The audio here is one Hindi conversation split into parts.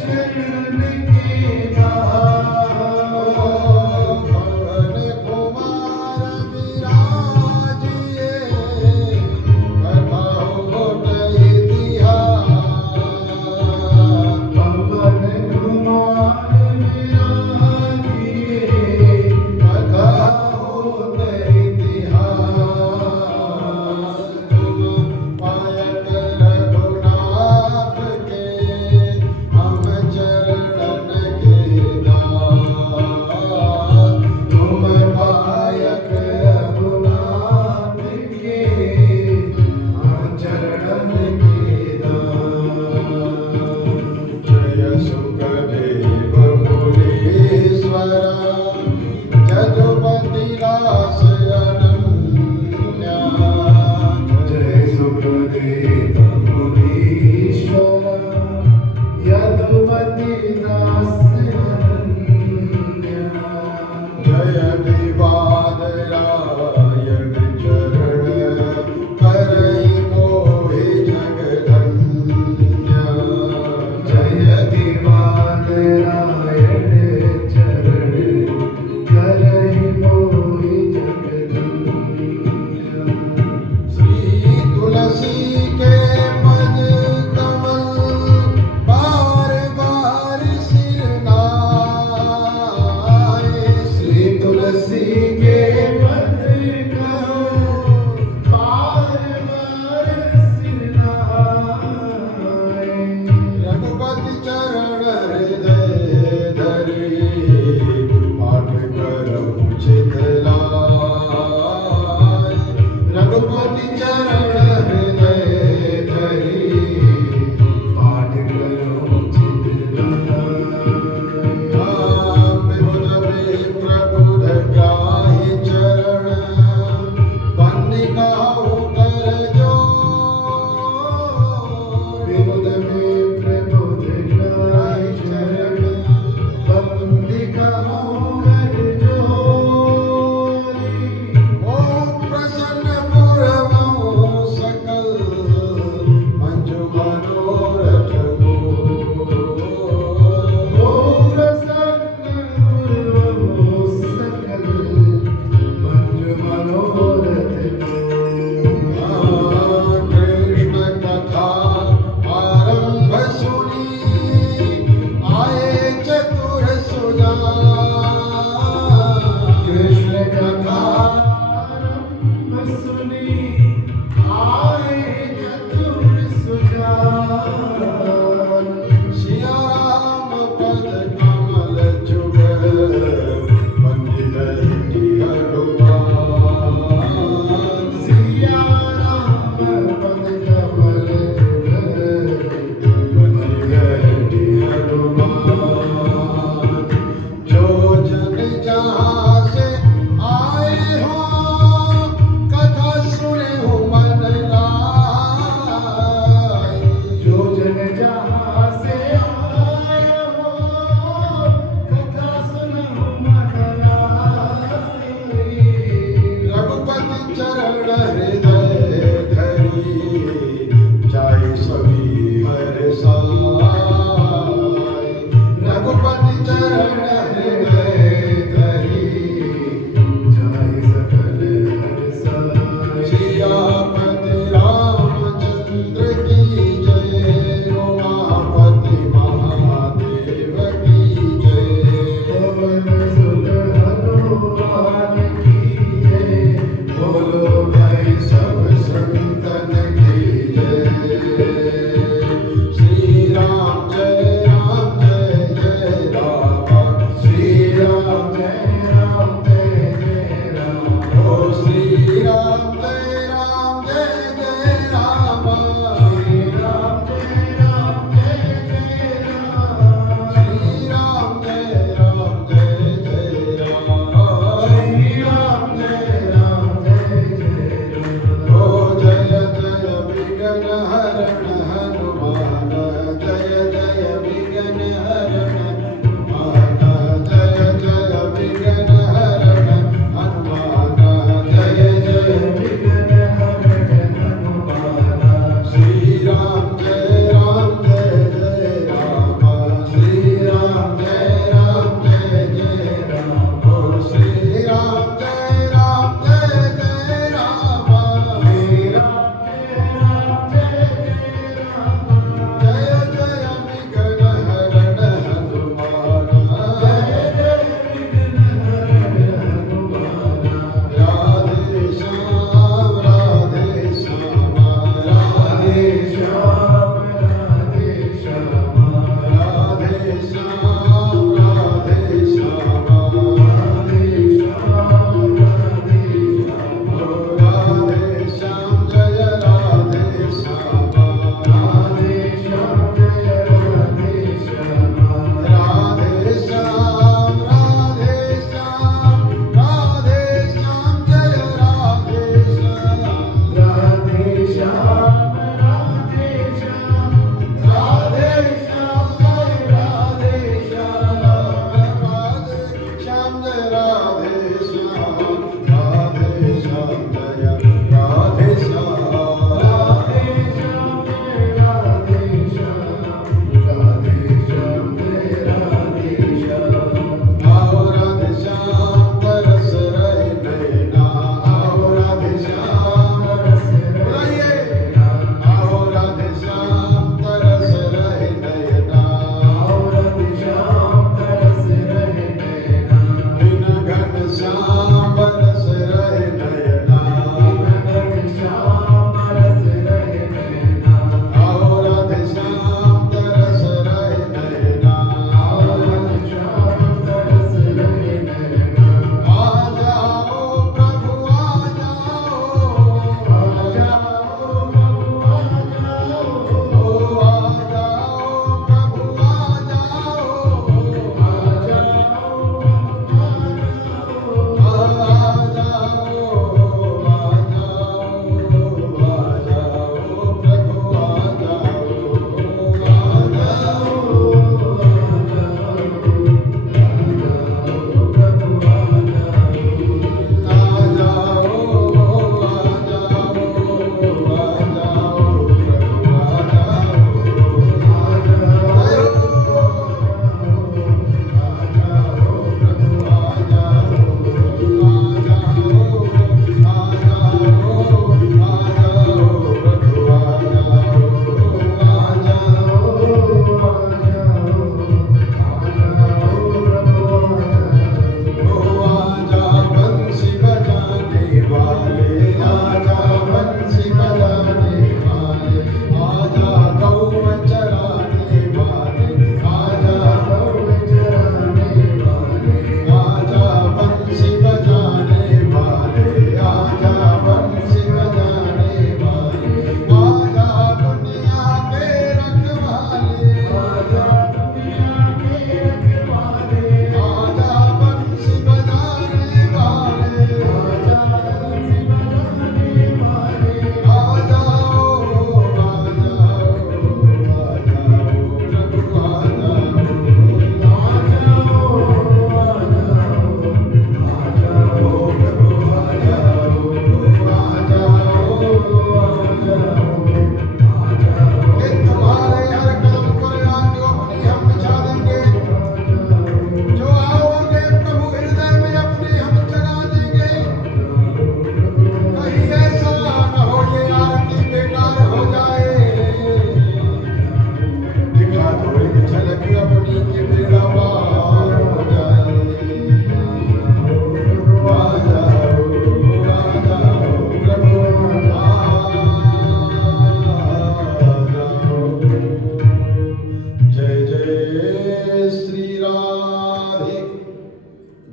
चरण के पवन कुमार विराजिए कथाओ इतिहास पवन कुमार विराजिए कथाओ इतिहास तुम पायक रघुनाथ के हम चरणन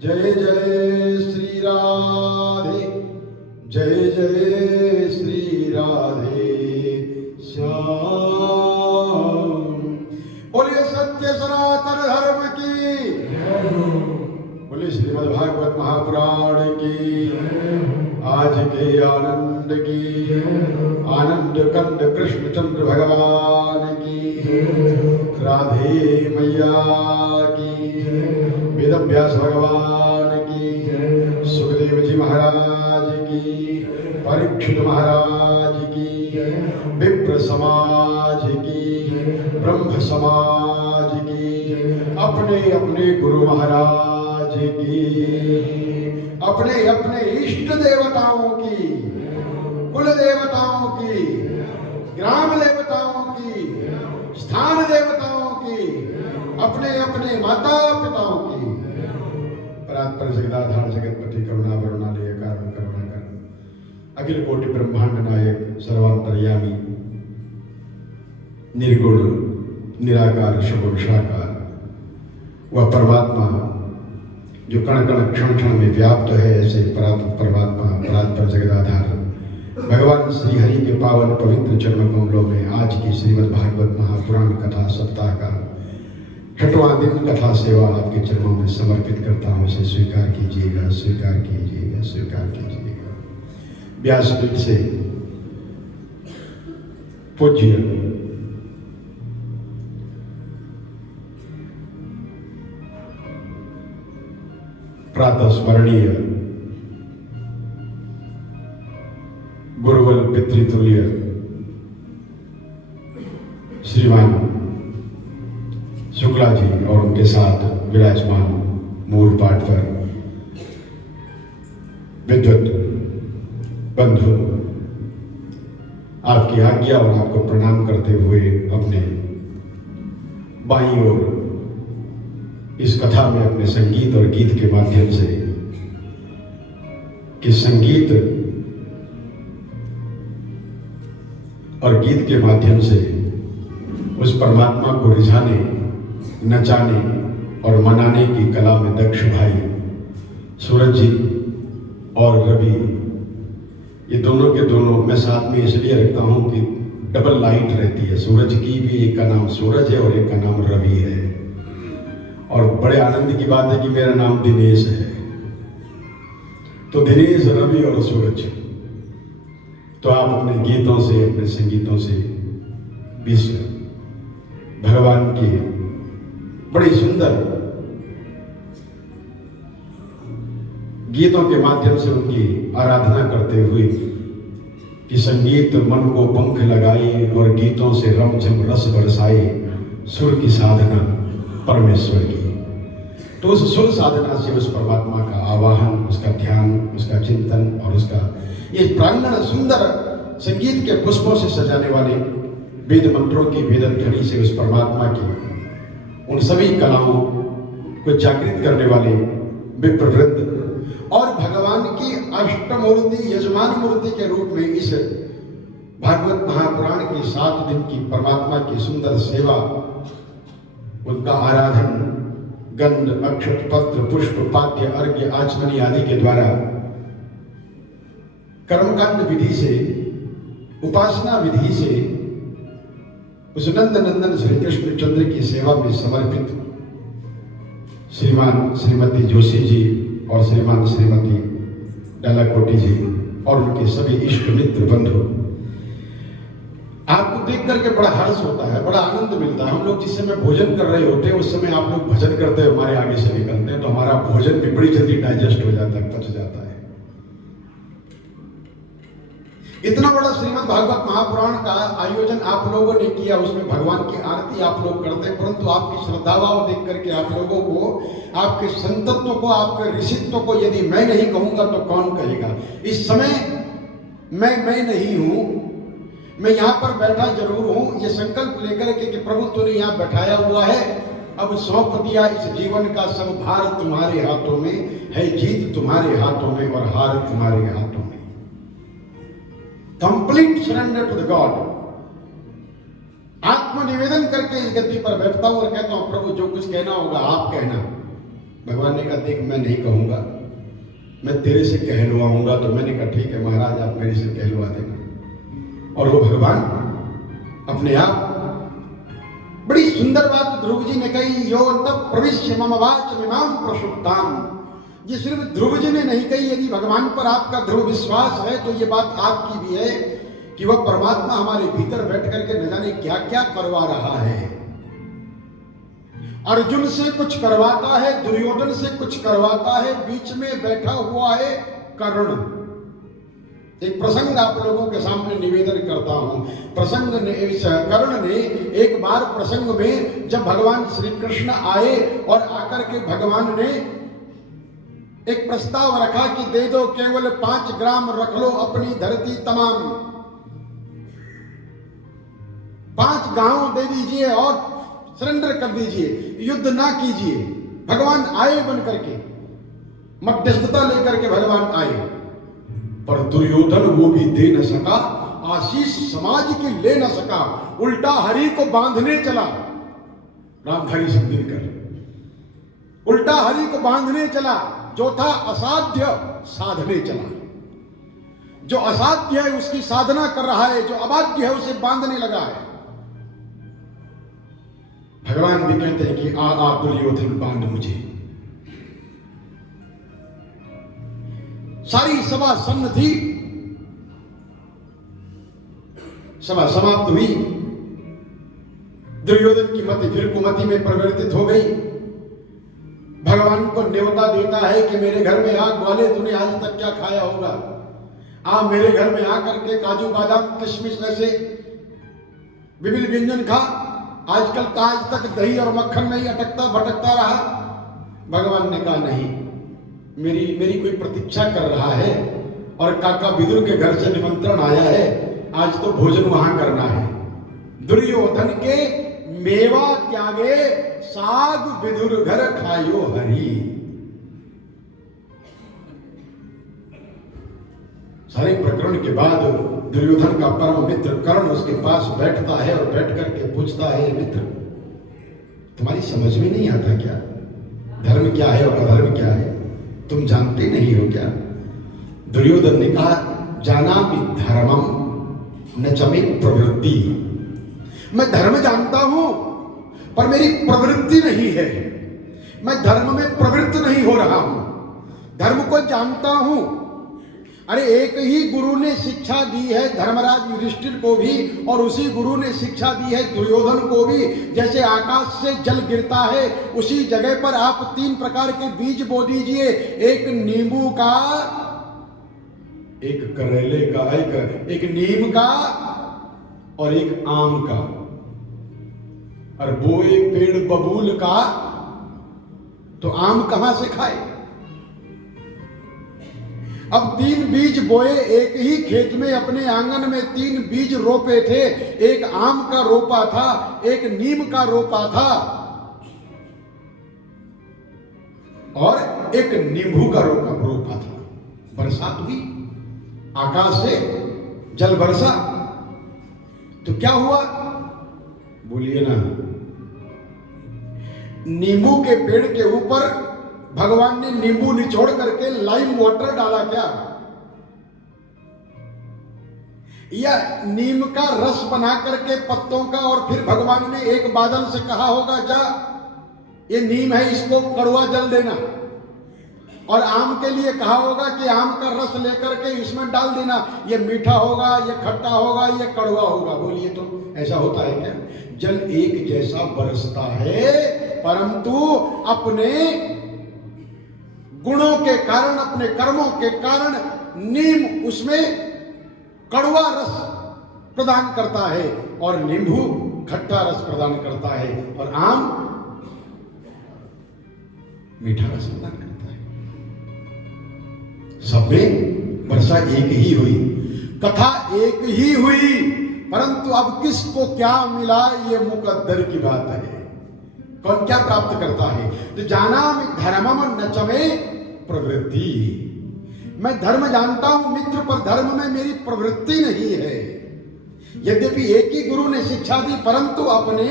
जय जय श्री राधे, जय जय श्री राधे श्याम। बोलिए सत्य सनातन धर्म की, बोलिए श्रीमद् भागवत महापुराण की, आज के आनंद की, आनंद कंद कृष्ण चंद्र भगवान की, राधे मैया की, वेदव्यास भगवान की, सुखदेव जी महाराज की, परीक्षित महाराज की, विप्र समाज की, ब्रह्म समाज की, अपने अपने गुरु महाराज की, अपने अपने इष्ट देवताओं की, कुल देवताओं की, ग्राम देवताओं की, स्थान देवताओं की, अपने अपने माता पिताओं की, परात्पर जगदाधार जगतपति करुणा वरुणालय कारण करुणाकर, अखिल कोटि ब्रह्मांड नायक सर्वांतर्यामी, निर्गुण निराकार शुभ साकार, वह परमात्मा जो कण कण क्षण क्षण में व्याप्त है, ऐसे परमात्मा परात्पर जगदाधार भगवान श्री हरि के पावन पवित्र चरण कमलों में आज की श्रीमद् भागवत महापुराण कथा सप्ताह का 6वां दिन कथा सेवा आपके चरणों में समर्पित करता हूँ। इसे स्वीकार कीजिएगा, स्वीकार कीजिएगा, स्वीकार कीजिएगा। व्यासपीठ से पूज्य प्रातः स्मरणीय गुरुवल पितृतुल्य श्रीमान शुक्ला जी और उनके साथ विराजमान मूल पाठ पर विद्वत बंधु, आपकी आज्ञा और आपको प्रणाम करते हुए अपने बाईं ओर इस कथा में अपने संगीत और गीत के माध्यम से, कि संगीत और गीत के माध्यम से उस परमात्मा को रिझाने, नचाने और मनाने की कला में दक्ष भाई सूरज जी और रवि, ये दोनों के दोनों मैं साथ में इसलिए रखता हूं कि डबल लाइट रहती है। सूरज की भी एक का नाम सूरज है और एक का नाम रवि है। और बड़े आनंद की बात है कि मेरा नाम दिनेश है, तो दिनेश, रवि और सूरज, तो आप अपने गीतों से, अपने संगीतों से विश्व भगवान की बड़ी सुंदर गीतों के माध्यम से उनकी आराधना करते हुए, कि संगीत मन को पंख लगाए और गीतों से रमझम रस बरसाए, सुर की साधना परमेश्वर की। तो उस सुर साधना से उस परमात्मा का आवाहन, उसका ध्यान, उसका चिंतन और उसका ये प्रांगण सुंदर संगीत के पुष्पों से सजाने वाले, वेद मंत्रों की वेद ध्वनि से उस परमात्मा की उन सभी कलाओं को जागृत करने वाले विप्रवृंद और भगवान की अष्टमूर्ति यजमान मूर्ति के रूप में इस भागवत महापुराण की 7 दिन की परमात्मा की सुंदर सेवा, उनका आराधन गंध, अक्षत, पत्र, पुष्प, पाद्य, अर्घ्य, आचमनी आदि के द्वारा कर्मकांड विधि से, उपासना विधि से उस नंद नंदन श्री कृष्ण चंद्र की सेवा में समर्पित श्रीमान श्रीमती जोशी जी और श्रीमान श्रीमती डालाकोटी जी और उनके सभी इष्ट मित्र बंधु, आपको देख करके बड़ा हर्ष होता है, बड़ा आनंद मिलता है। हम लोग जिस समय भोजन कर रहे होते हैं उस समय आप लोग भजन करते हैं, हमारे आगे से निकलते हैं, तो हमारा भोजन भी बड़ी जल्दी डाइजेस्ट हो जाता है, पच जाता है। इतना बड़ा श्रीमद् भागवत महापुराण का आयोजन आप लोगों ने किया, उसमें भगवान की आरती आप लोग करते हैं, परंतु आपकी श्रद्धाभाव देख करके आप लोगों को, आपके संतत्व को, आपके ऋषित्व को यदि मैं नहीं कहूंगा तो कौन कहेगा। इस समय मैं नहीं हूं, मैं यहाँ पर बैठा जरूर हूं, ये संकल्प लेकर के कि प्रभु तूने यहाँ बैठाया हुआ है, अब सौंप दिया इस जीवन का सब भार तुम्हारे हाथों में है, जीत तुम्हारे हाथों में और हार तुम्हारे हाथों में। Complete surrender to the God. आत्मनिवेदन करके इस गद्दी पर बैठता हूं और कहता हूं प्रभु जो कुछ कहना होगा आप कहना, भगवान ने कहा देख मैं नहीं कहूंगा, मैं तेरे से कहलवाऊंगा। तो मैंने कहा ठीक है महाराज आप मेरे से कहलवा देना। और वो भगवान अपने आप, बड़ी सुंदर बात ध्रुव जी ने कही, यो तब प्रविश्य मम वाच मिमाम प्रसुप्ताम। ये सिर्फ ध्रुव जी ने नहीं कही, यदि भगवान पर आपका दृढ़ विश्वास है तो ये बात आपकी भी है कि वह परमात्मा हमारे भीतर बैठ करके न जाने क्या क्या करवा रहा है। अर्जुन से कुछ करवाता है, दुर्योधन से कुछ करवाता है, बीच में बैठा हुआ है कर्ण। एक प्रसंग आप लोगों के सामने निवेदन करता हूं। प्रसंग ने, कर्ण ने एक बार प्रसंग में जब भगवान श्री कृष्ण आए और आकर के भगवान ने एक प्रस्ताव रखा कि दे दो केवल 5 ग्राम रख लो अपनी धरती तमाम, 5 गांव दे दीजिए और सरेंडर कर दीजिए, युद्ध ना कीजिए। भगवान आए बन करके, मध्यस्थता लेकर के भगवान आए, पर दुर्योधन वो भी दे न सका, आशीष समाज की ले न सका, उल्टा हरि को बांधने चला। रामधारी सिंह दिनकर उल्टा हरि को बांधने चला, जो था असाध्य साधने चला। जो असाध्य है उसकी साधना कर रहा है, जो अबाध्य है उसे बांधने लगा है। भगवान भी कहते हैं कि आ दुर्योधन बांध मुझे। सारी सभा सन्न थी, सभा समाप्त हुई। दुर्योधन की मति फिर कुमति में परिवर्तित हो गई। भगवान को न्योता देता है कि मेरे घर में आ ग्वाले, तूने आज तक क्या खाया होगा, आ मेरे घर में आकर के काजू बादाम किशमिश ऐसे विभिन्न व्यंजन खा। आजकल तो आज तक दही और मक्खन में ही अटकता भटकता रहा। भगवान ने कहा नहीं, मेरी कोई प्रतीक्षा कर रहा है और काका विदुर के घर से निमंत्रण आया है, आज तो भोजन वहां करना है। दुर्योधन के मेवा त्यागे साग विदुर घर खायो हरि। सारे प्रकरण के बाद दुर्योधन का परम मित्र कर्ण उसके पास बैठता है और बैठ करके पूछता है, मित्र तुम्हारी समझ में नहीं आता क्या, धर्म क्या है और अधर्म क्या है, तुम जानते नहीं हो क्या? दुर्योधन ने कहा, जानामि धर्मम न च मे प्रवृत्ति। मैं धर्म जानता हूं पर मेरी प्रवृत्ति नहीं है, मैं धर्म में प्रवृत्त नहीं हो रहा हूं। धर्म को जानता हूं। अरे एक ही गुरु ने शिक्षा दी है धर्मराज युधिष्ठिर को भी, और उसी गुरु ने शिक्षा दी है दुर्योधन को भी। जैसे आकाश से जल गिरता है उसी जगह पर आप 3 प्रकार के बीज बो दीजिए, एक नींबू का, एक करेले का, एक नीम का और एक आम का। और बोए पेड़ बबूल का तो आम कहां से खाए? अब 3 बीज बोए, एक ही खेत में अपने आंगन में 3 बीज रोपे थे। एक आम का रोपा था, एक नीम का रोपा था और एक नींबू का रोपा था। बरसात हुई, आकाश से जल बरसा, तो क्या हुआ बोलिए ना? नींबू के पेड़ के ऊपर भगवान ने नींबू निचोड़ करके लाइम वाटर डाला क्या? या नीम का रस बना करके पत्तों का, और फिर भगवान ने एक बादल से कहा होगा, जा ये नीम है इसको कड़वा जल देना, और आम के लिए कहा होगा कि आम का रस लेकर के इसमें डाल देना, ये मीठा होगा, ये खट्टा होगा, ये कड़वा होगा। बोलिए तो ऐसा होता है क्या? जल एक जैसा बरसता है, परंतु अपने गुणों के कारण, अपने कर्मों के कारण नीम उसमें कड़वा रस प्रदान करता है और नींबू खट्टा रस प्रदान करता है और आम मीठा रस प्रदान करता है। सब में वर्षा एक ही हुई, कथा एक ही हुई, परंतु अब किसको क्या मिला ये मुकद्दर की बात है। कौन क्या प्राप्त करता है? तो जानामि धर्मम न च मे प्रवृत्ति। मैं धर्म जानता हूं मित्र, पर धर्म में मेरी प्रवृत्ति नहीं है। यद्यपि एक ही गुरु ने शिक्षा दी, परंतु अपने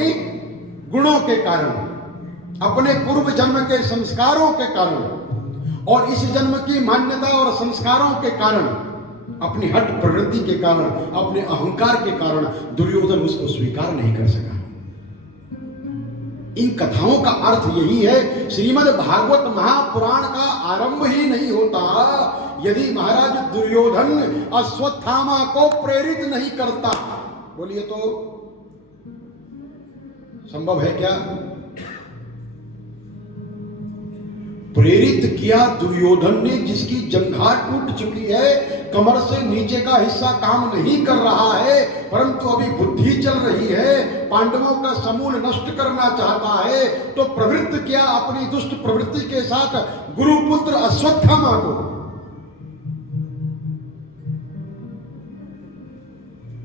गुणों के कारण, अपने पूर्व जन्म के संस्कारों के कारण और इस जन्म की मान्यता और संस्कारों के कारण, अपनी हठ प्रवृत्ति के कारण, अपने अहंकार के कारण दुर्योधन उसको स्वीकार नहीं कर सका। इन कथाओं का अर्थ यही है, श्रीमद् भागवत महापुराण का आरंभ ही नहीं होता यदि महाराज दुर्योधन अश्वत्थामा को प्रेरित नहीं करता। बोलिए तो संभव है क्या? प्रेरित किया दुर्योधन ने, जिसकी जंघा टूट चुकी है, कमर से नीचे का हिस्सा काम नहीं कर रहा है, परंतु अभी बुद्धि चल रही है, पांडवों का समूल नष्ट करना चाहता है, तो प्रवृत्त किया अपनी दुष्ट प्रवृत्ति के साथ गुरुपुत्र अश्वत्थामा को।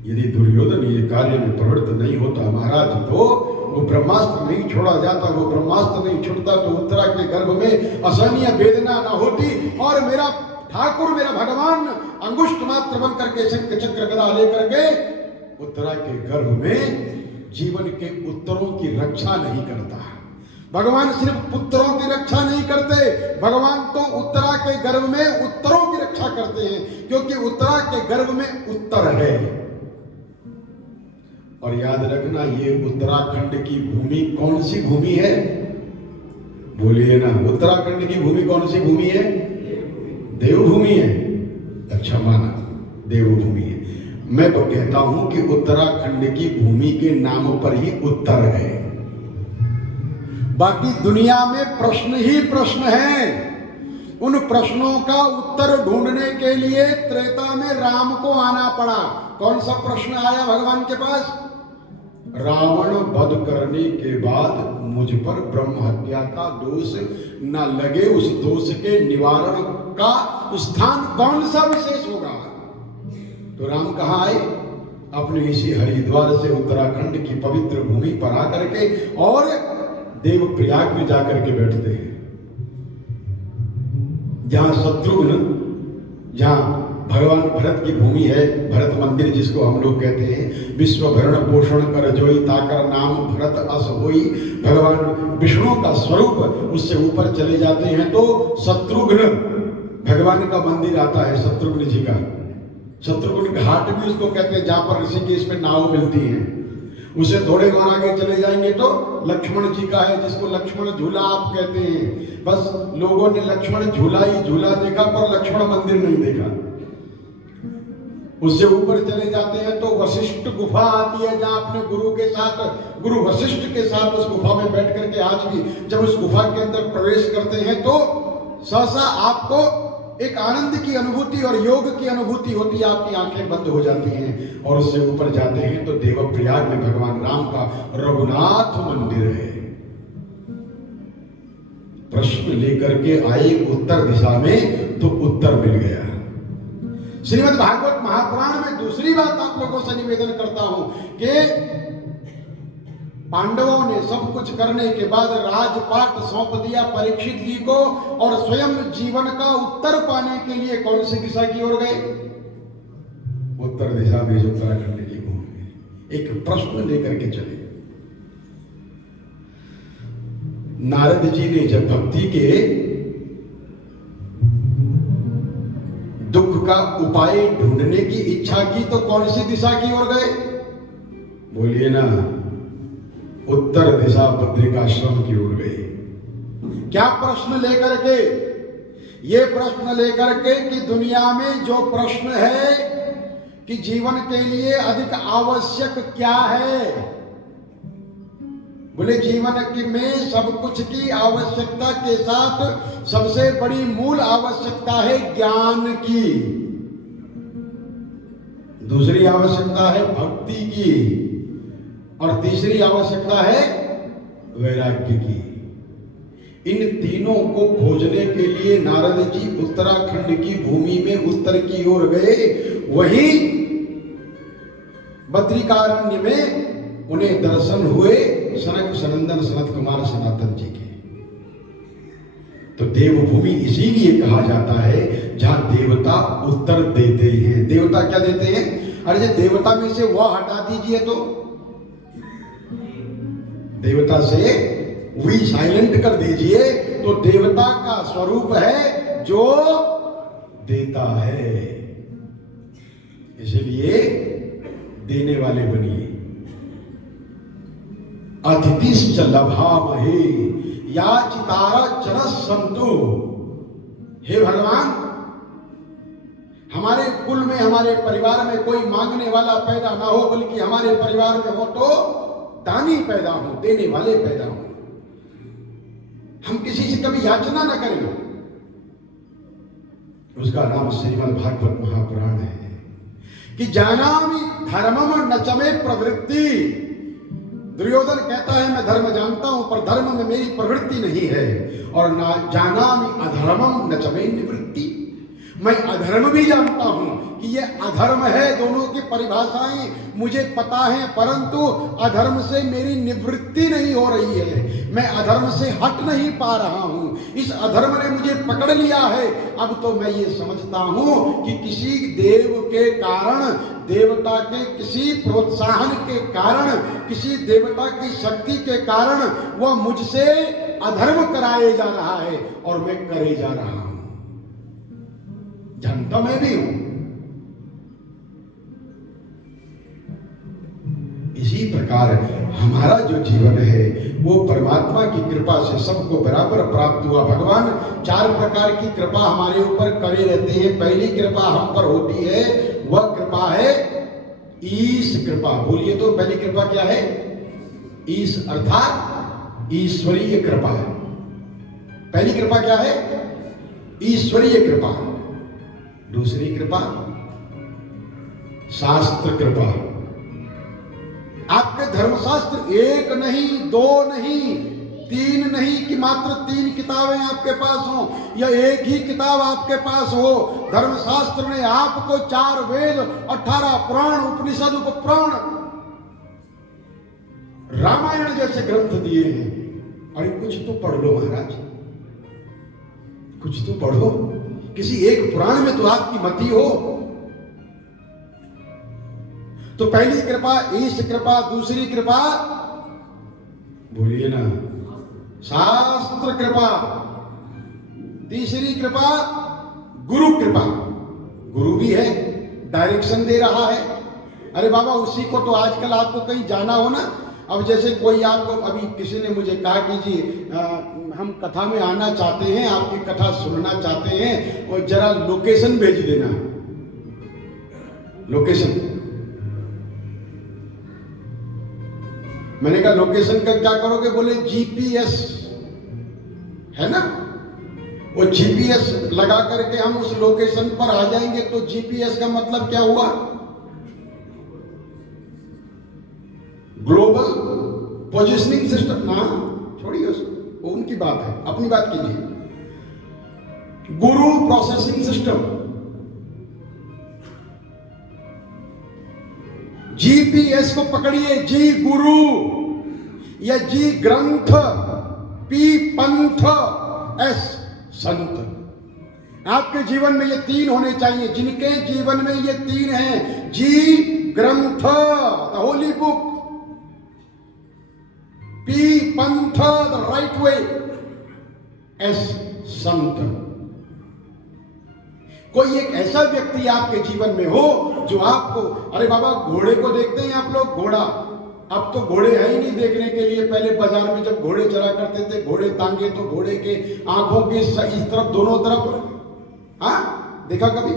यदि दुर्योधन ये कार्य में प्रवृत्त नहीं होता महाराज, तो वो ब्रह्मास्त्र नहीं छोड़ा जाता, वो ब्रह्मास्त्र नहीं छूटता, तो उत्तरा के गर्भ में असहनीय वेदना न होती और मेरा ठाकुर, मेरा भगवान अंगुष्ठ मात्र बन करके शंख चक्र गदा लेकर के उत्तरा के गर्भ में जीवन के उत्तरों की रक्षा नहीं करता। भगवान सिर्फ पुत्रों की रक्षा नहीं करते, भगवान तो उत्तरा के गर्भ में उत्तरों की रक्षा करते हैं, क्योंकि उत्तरा के गर्भ में उत्तर है। और याद रखना, ये उत्तराखंड की भूमि कौन सी भूमि है? बोलिए ना, उत्तराखंड की भूमि कौन सी भूमि है? देवभूमि है। अच्छा माना, देवभूमि है। मैं तो कहता हूं कि उत्तराखंड की भूमि के नाम पर ही उत्तर है, बाकी दुनिया में प्रश्न ही प्रश्न है। उन प्रश्नों का उत्तर ढूंढने के लिए त्रेता में राम को आना पड़ा। कौन सा प्रश्न आया भगवान के पास? रावण वध करने के बाद मुझ पर ब्रह्म हत्या का दोष न लगे, उस दोष के निवारण का स्थान कौन सा विशेष होगा? तो राम कहाँ आए? अपने इसी हरिद्वार से उत्तराखंड की पवित्र भूमि पर आकर के और देवप्रयाग में जाकर के बैठते हैं, जहां शत्रुघ्न, जहां भगवान भरत की भूमि है, भरत मंदिर जिसको हम लोग कहते हैं। विश्व भरण पोषण कर जोई, ताकर नाम भरत अस होई। भगवान विष्णु का स्वरूप, उससे ऊपर चले जाते हैं तो शत्रुघ्न भगवान का मंदिर आता है, शत्रुघ्न जी का। शत्रुघ्न घाट भी उसको कहते हैं, जहां पर ऋषिकेश में नाव मिलती है। उसे थोड़े और आगे चले जाएंगे तो लक्ष्मण जी का है, जिसको लक्ष्मण झूला आप कहते हैं। बस लोगों ने लक्ष्मण झूला ही झूला देखा, पर लक्ष्मण मंदिर नहीं देखा। उससे ऊपर चले जाते हैं तो वशिष्ठ गुफा आती है, जहां अपने गुरु के साथ, गुरु वशिष्ठ के साथ उस गुफा में बैठ करके आज भी जब उस गुफा के अंदर प्रवेश करते हैं तो सहसा आपको एक आनंद की अनुभूति और योग की अनुभूति होती है, आपकी आंखें बंद हो जाती हैं। और उससे ऊपर जाते हैं तो देवप्रयाग में भगवान राम का रघुनाथ मंदिर है। प्रश्न लेकर के आए उत्तर दिशा में तो उत्तर मिल गया। श्रीमद् भागवत महापुराण में दूसरी बात आप लोगों से निवेदन करता हूं कि पांडवों ने सब कुछ करने के बाद राजपाट सौंप दिया परीक्षित जी को, और स्वयं जीवन का उत्तर पाने के लिए कौन सी दिशा की ओर गए? उत्तर दिशा में, उत्तराखंड की भूमि। एक प्रश्न लेकर के चले। नारद जी ने जब भक्ति के दुख का उपाय ढूंढने की इच्छा की तो कौन सी दिशा की ओर गए? बोलिए ना, उत्तर दिशा बद्रिकाश्रम की ओर गए। क्या प्रश्न लेकर के? ये प्रश्न लेकर के कि दुनिया में जो प्रश्न है कि जीवन के लिए अधिक आवश्यक क्या है। बोले जीवन में सब कुछ की आवश्यकता के साथ सबसे बड़ी मूल आवश्यकता है ज्ञान की, दूसरी आवश्यकता है भक्ति की, और तीसरी आवश्यकता है वैराग्य की। इन तीनों को खोजने के लिए नारद जी उत्तराखंड की भूमि में उत्तर की ओर गए। वही बद्रिकारण्य में उन्हें दर्शन हुए सनक सनंदन सनत कुमार सनातन जी के। तो देवभूमि इसीलिए कहा जाता है जहां देवता उत्तर देते हैं। देवता क्या देते हैं? अरे देवता में से वह हटा दीजिए तो देवता से वी साइलेंट कर दीजिए तो देवता का स्वरूप है जो देता है। इसलिए देने वाले बनिए। अतिथिश्च लभामहे याचितारा चरस संतु। हे भगवान, हमारे कुल में, हमारे परिवार में कोई मांगने वाला पैदा ना हो, बल्कि हमारे परिवार में हो तो दानी पैदा हो, देने वाले पैदा हो। हम किसी से कभी याचना ना करें। उसका नाम श्रीमद् भागवत महापुराण है कि जानामि धर्मम न च मे प्रवृत्ति। दुर्योधन कहता है मैं धर्म जानता हूं पर धर्म में मेरी प्रवृत्ति नहीं है। और ना जानामि अधर्मम न च मे निवृत्ति। मैं अधर्म भी जानता हूं कि ये अधर्म है। दोनों की परिभाषाएं मुझे पता है, परंतु अधर्म से मेरी निवृत्ति नहीं हो रही है। मैं अधर्म से हट नहीं पा रहा हूं। इस अधर्म ने मुझे पकड़ लिया है। अब तो मैं ये समझता हूं कि किसी देव के कारण, देवता के किसी प्रोत्साहन के कारण, किसी देवता की शक्ति के कारण वह मुझसे अधर्म कराए जा रहा है और मैं करे जा रहा हूं। जानता मैं भी हूं। इसी प्रकार हमारा जो जीवन है वो परमात्मा की कृपा से सबको बराबर प्राप्त हुआ। भगवान 4 प्रकार की कृपा हमारे ऊपर करे रहते हैं। पहली कृपा हम पर होती है, वह कृपा है ईश कृपा। बोलिए तो पहली कृपा क्या है? ईश अर्थात ईश्वरीय कृपा है। पहली कृपा क्या है? ईश्वरीय कृपा। दूसरी कृपा शास्त्र कृपा। आपके धर्मशास्त्र 1 नहीं, 2 नहीं, 3 नहीं कि मात्र 3 किताबें आपके पास हो या एक ही किताब आपके पास हो। धर्मशास्त्र ने आपको 4 वेद, 18 पुराण, उपनिषद, उपपुराण, रामायण जैसे ग्रंथ दिए हैं। अरे कुछ तो पढ़ लो महाराज, कुछ तो पढ़ो। किसी एक पुराण में तो आपकी मति हो। तो पहली कृपा ईश कृपा, दूसरी कृपा बोलिए ना शास्त्र कृपा, तीसरी कृपा गुरु कृपा। गुरु भी है, डायरेक्शन दे रहा है। अरे बाबा उसी को तो आजकल आपको कहीं जाना हो ना, अब जैसे कोई आपको, अभी किसी ने मुझे कहा कि जी हम कथा में आना चाहते हैं, आपकी कथा सुनना चाहते हैं और जरा लोकेशन भेज देना। लोकेशन, मैंने कहा लोकेशन का क्या करोगे? बोले जीपीएस है ना, वो जीपीएस लगा करके हम उस लोकेशन पर आ जाएंगे। तो जीपीएस का मतलब क्या हुआ? Global positioning system. ना छोड़िए उसको, वो उनकी बात है, अपनी बात कीजिए। गुरु प्रोसेसिंग सिस्टम, जीपीएस को पकड़िए। जी गुरु या जी ग्रंथ, पी पंथ, एस संत। आपके जीवन में ये 3 होने चाहिए। जिनके जीवन में ये 3 हैं, जी ग्रंथ द होली बुक, पी पंथ द राइट वे, एस संत। कोई एक ऐसा व्यक्ति आपके जीवन में हो जो आपको, अरे बाबा घोड़े को देखते हैं आप लोग, घोड़ा, अब तो घोड़े है ही नहीं देखने के लिए। पहले बाजार में जब घोड़े चला करते थे, घोड़े तांगे तो घोड़े के आंखों के इस तरफ, दोनों तरफ, हाँ देखा कभी?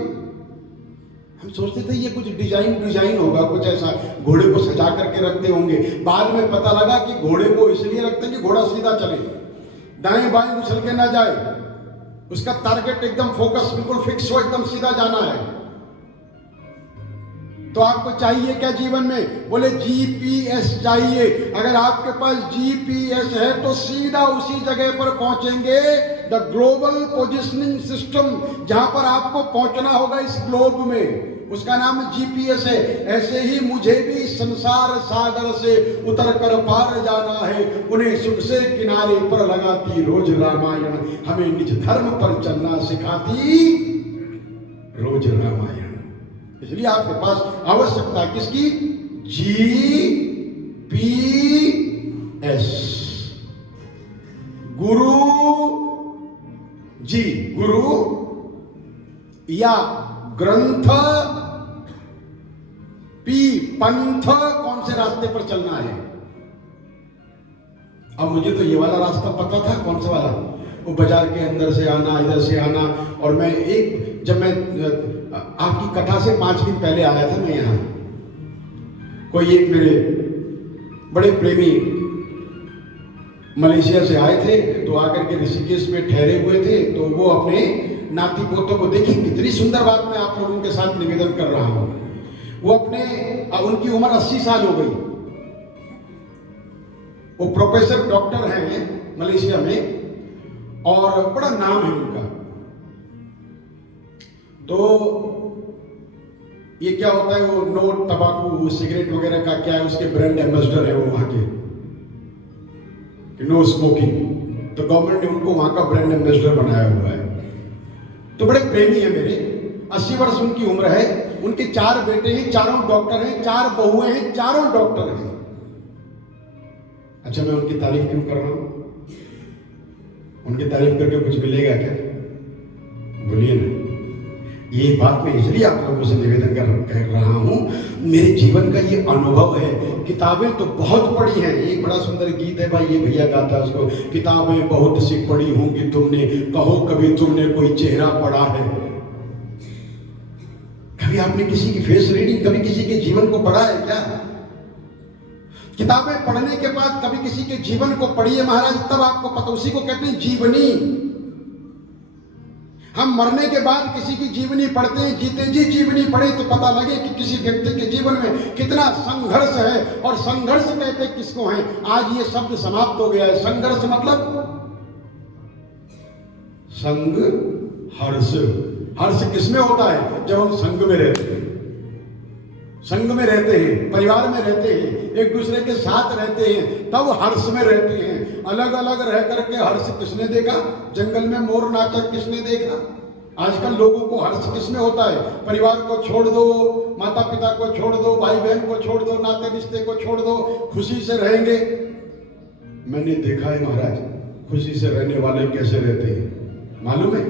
हम सोचते थे ये कुछ डिजाइन होगा, कुछ ऐसा घोड़े को सजा करके रखते होंगे। बाद में पता लगा कि घोड़े को इसलिए रखते हैं कि घोड़ा सीधा चले, दाएं बाएं उछल के ना जाए, उसका टारगेट एकदम फोकस बिल्कुल फिक्स हो, एकदम सीधा जाना है। तो आपको चाहिए क्या जीवन में? बोले जीपीएस चाहिए। अगर आपके पास जीपीएस है तो सीधा उसी जगह पर पहुंचेंगे, द ग्लोबल पोजिशनिंग सिस्टम, जहां पर आपको पहुंचना होगा इस ग्लोब में, उसका नाम जीपीएस है। ऐसे ही मुझे भी संसार सागर से उतर कर पार जाना है। उन्हें सुख से किनारे पर लगाती रोज रामायण, हमें निज धर्म पर चलना सिखाती रोज रामायण। इसलिए आपके पास आवश्यकता किसकी? जीपीएस। गुरु जी, गुरु या ग्रंथ, पी पंथ, कौन से रास्ते पर चलना है। अब मुझे तो ये वाला रास्ता पता था, कौन सा वाला, वो बाजार के अंदर से आना, इधर से आना। और मैं जब मैं आपकी कथा से 5 दिन पहले आया था मैं यहाँ, कोई एक मेरे बड़े प्रेमी मलेशिया से आए थे, तो आकर के ऋषिकेश में ठहरे हुए थे। तो वो अपने नाती पोतों को, देखिए कितनी सुंदर बात मैं आप लोगों के साथ निवेदन कर रहा हूं। वो उनकी उम्र 80 साल हो गई। वो प्रोफेसर डॉक्टर हैं मलेशिया में और बड़ा नाम है उनका। तो ये क्या होता है, वो नो तंबाकू सिगरेट वगैरह का क्या है, उसके ब्रांड एम्बेसडर है वो वहां के, नो स्मोकिंग। तो गवर्नमेंट ने उनको वहां का ब्रांड एम्बेसडर बनाया हुआ है। तो बड़े प्रेमी है मेरे। 80 वर्ष उनकी उम्र है। उनके 4 बेटे हैं, चारों डॉक्टर हैं, 4 बहुएं हैं, चारों डॉक्टर हैं। अच्छा, मैं उनकी तारीफ क्यों कर रहा हूं? उनकी तारीफ करके कुछ मिलेगा क्या? बोलिए ना। ये बात मैं इसलिए आप लोगों से निवेदन कर रहा हूं, मेरे जीवन का ये अनुभव है। किताबें तो बहुत पढ़ी हैं। एक बड़ा सुंदर गीत है भाई, ये भैया गाता है उसको, किताबें बहुत सी पढ़ी होंगी तुमने, कहो कभी तुमने कोई चेहरा पढ़ा है। कभी आपने किसी की फेस रीडिंग, कभी किसी के जीवन को पढ़ा है क्या? किताबें पढ़ने के बाद कभी किसी के जीवन को पढ़िए महाराज, तब आपको पता, उसी को कहते हैं जीवनी। हम मरने के बाद किसी की जीवनी पढ़ते हैं, जीते जी जीवनी पढ़े तो पता लगे कि किसी व्यक्ति के जीवन में कितना संघर्ष है। और संघर्ष कहते किसको है? आज ये शब्द समाप्त हो गया है। संघर्ष मतलब संग हर्ष। हर्ष किसमें होता है? जब हम संग में रहते हैं, संग में रहते हैं, परिवार में रहते हैं, एक दूसरे के साथ रहते हैं, तब हर्ष में रहते हैं। अलग अलग रह करके हर्ष किसने देखा? जंगल में मोर नाचा किसने देखा? आजकल लोगों को हर्ष किसमें होता है? परिवार को छोड़ दो, माता पिता को छोड़ दो, भाई बहन को छोड़ दो, नाते रिश्ते को छोड़ दो, खुशी से रहेंगे। मैंने देखा है महाराज, खुशी से रहने वाले कैसे रहते हैं मालूम है?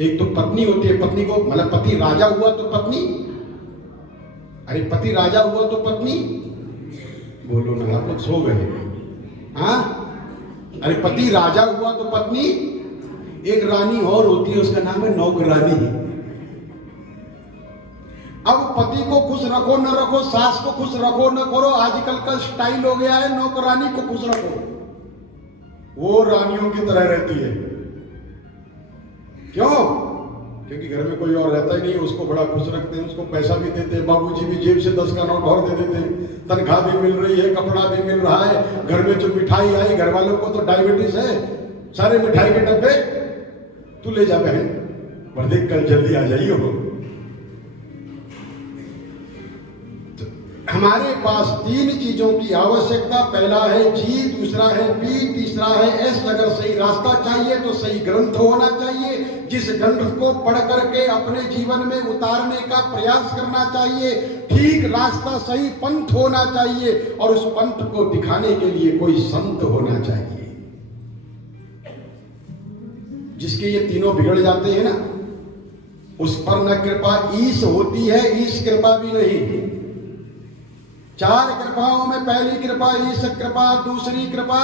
एक तो पत्नी होती है, पत्नी को, मतलब पति राजा हुआ तो पत्नी, अरे पति राजा हुआ तो पत्नी, बोलो ना, आप लोग सो गए। हाँ, अरे पति राजा हुआ तो पत्नी, एक रानी और होती है, उसका नाम है नौकरानी। अब पति को खुश रखो न रखो, सास को खुश रखो न करो, आजकल का स्टाइल हो गया है नौकरानी को खुश रखो। वो रानियों की तरह रहती है। क्यों? क्योंकि घर में कोई और रहता ही नहीं, उसको बड़ा खुश रखते हैं, उसको पैसा भी देते हैं, बाबूजी भी जेब से 10 का नोट और दे देते हैं, तनख्वाह भी मिल रही है, कपड़ा भी मिल रहा है, घर में जो मिठाई आई, घर वालों को तो डायबिटीज है, सारे मिठाई के डब्बे तू ले जा बहन, पर देख कल जल्दी आ जाइए हो। हमारे पास 3 चीजों की आवश्यकता, पहला है जी, दूसरा है पी, तीसरा है एस। अगर सही रास्ता चाहिए तो सही ग्रंथ होना चाहिए, जिस ग्रंथ को पढ़ करके अपने जीवन में उतारने का प्रयास करना चाहिए। ठीक रास्ता, सही पंथ होना चाहिए, और उस पंथ को दिखाने के लिए कोई संत होना चाहिए। जिसके ये तीनों बिगड़ जाते हैं ना, उस पर न कृपा ईश होती है, ईश कृपा भी नहीं। 4 कृपाओं में पहली कृपा ईश कृपा, दूसरी कृपा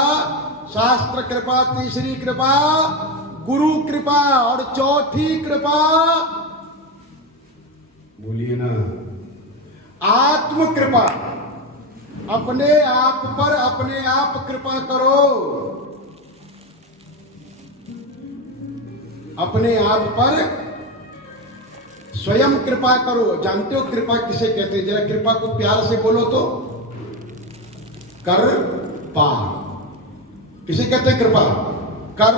शास्त्र कृपा, तीसरी कृपा गुरु कृपा, और चौथी कृपा, बोलिए ना, आत्म कृपा। अपने आप पर अपने आप कृपा करो, अपने आप पर स्वयं कृपा करो। जानते हो कृपा किसे कहते हैं? जरा कृपा को प्यार से बोलो तो, कर पा। किसे कहते हैं कृपा? कर,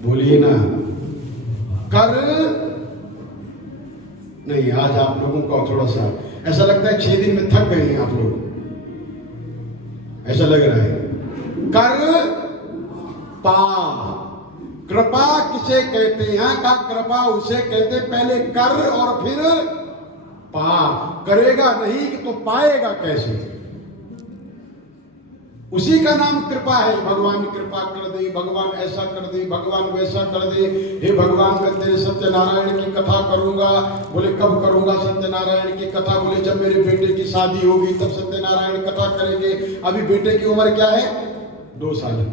बोलिए ना, कर नहीं। आज आप लोगों को थोड़ा सा ऐसा लगता है 6 दिन में थक गए हैं आप लोग, ऐसा लग रहा है। कर पा। कृपा किसे कहते हैं? का कृपा उसे कहते, पहले कर और फिर पा। करेगा नहीं तो पाएगा कैसे? उसी का नाम कृपा है। भगवान कृपा कर दे, भगवान ऐसा कर दे, भगवान वैसा कर दे। हे भगवान, मैं तेरे सत्यनारायण की कथा करूंगा। बोले कब करूंगा सत्यनारायण की कथा? बोले जब मेरे बेटे की शादी होगी तब सत्यनारायण कथा करेंगे। अभी बेटे की उम्र क्या है? 2 साल।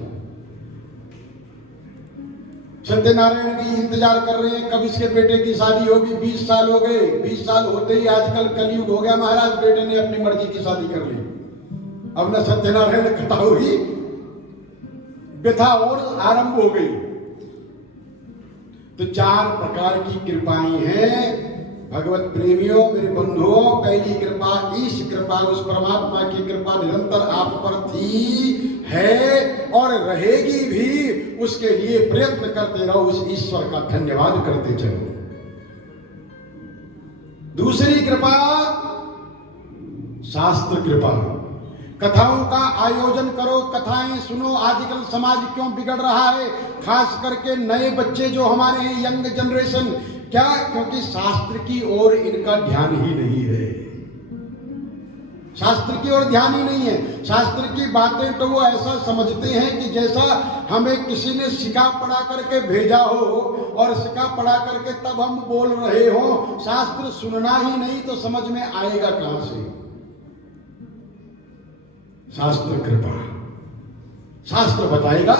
सत्यनारायण भी इंतजार कर रहे हैं कब इसके बेटे की शादी होगी। 20 साल हो गए। 20 साल होते ही आजकल कलयुग हो गया महाराज, बेटे ने अपनी मर्जी की शादी कर ली। अब न सत्यनारायण कथा हुई, व्यथा और आरंभ हो गई। तो 4 प्रकार की कृपाएं हैं भगवत प्रेमियों, मेरे बंधुओं। पहली कृपा ईश कृपा, उस परमात्मा की कृपा निरंतर आप पर थी, है और रहेगी भी। उसके लिए प्रयत्न करते रहो, उस ईश्वर का धन्यवाद करते चलो। दूसरी कृपा शास्त्र कृपा। कथाओं का आयोजन करो, कथाएं सुनो। आजकल समाज क्यों बिगड़ रहा है? खास करके नए बच्चे जो हमारे हैं, यंग जनरेशन। क्या? क्योंकि शास्त्र की ओर इनका ध्यान ही नहीं है। शास्त्र की ओर ध्यान ही नहीं है। शास्त्र की बातें तो वो ऐसा समझते हैं कि जैसा हमें किसी ने सिक्का पढ़ा करके भेजा हो और सिक्का पढ़ा करके तब हम बोल रहे हो। शास्त्र सुनना ही नहीं तो समझ में आएगा कहां से? शास्त्र कृपा। शास्त्र बताएगा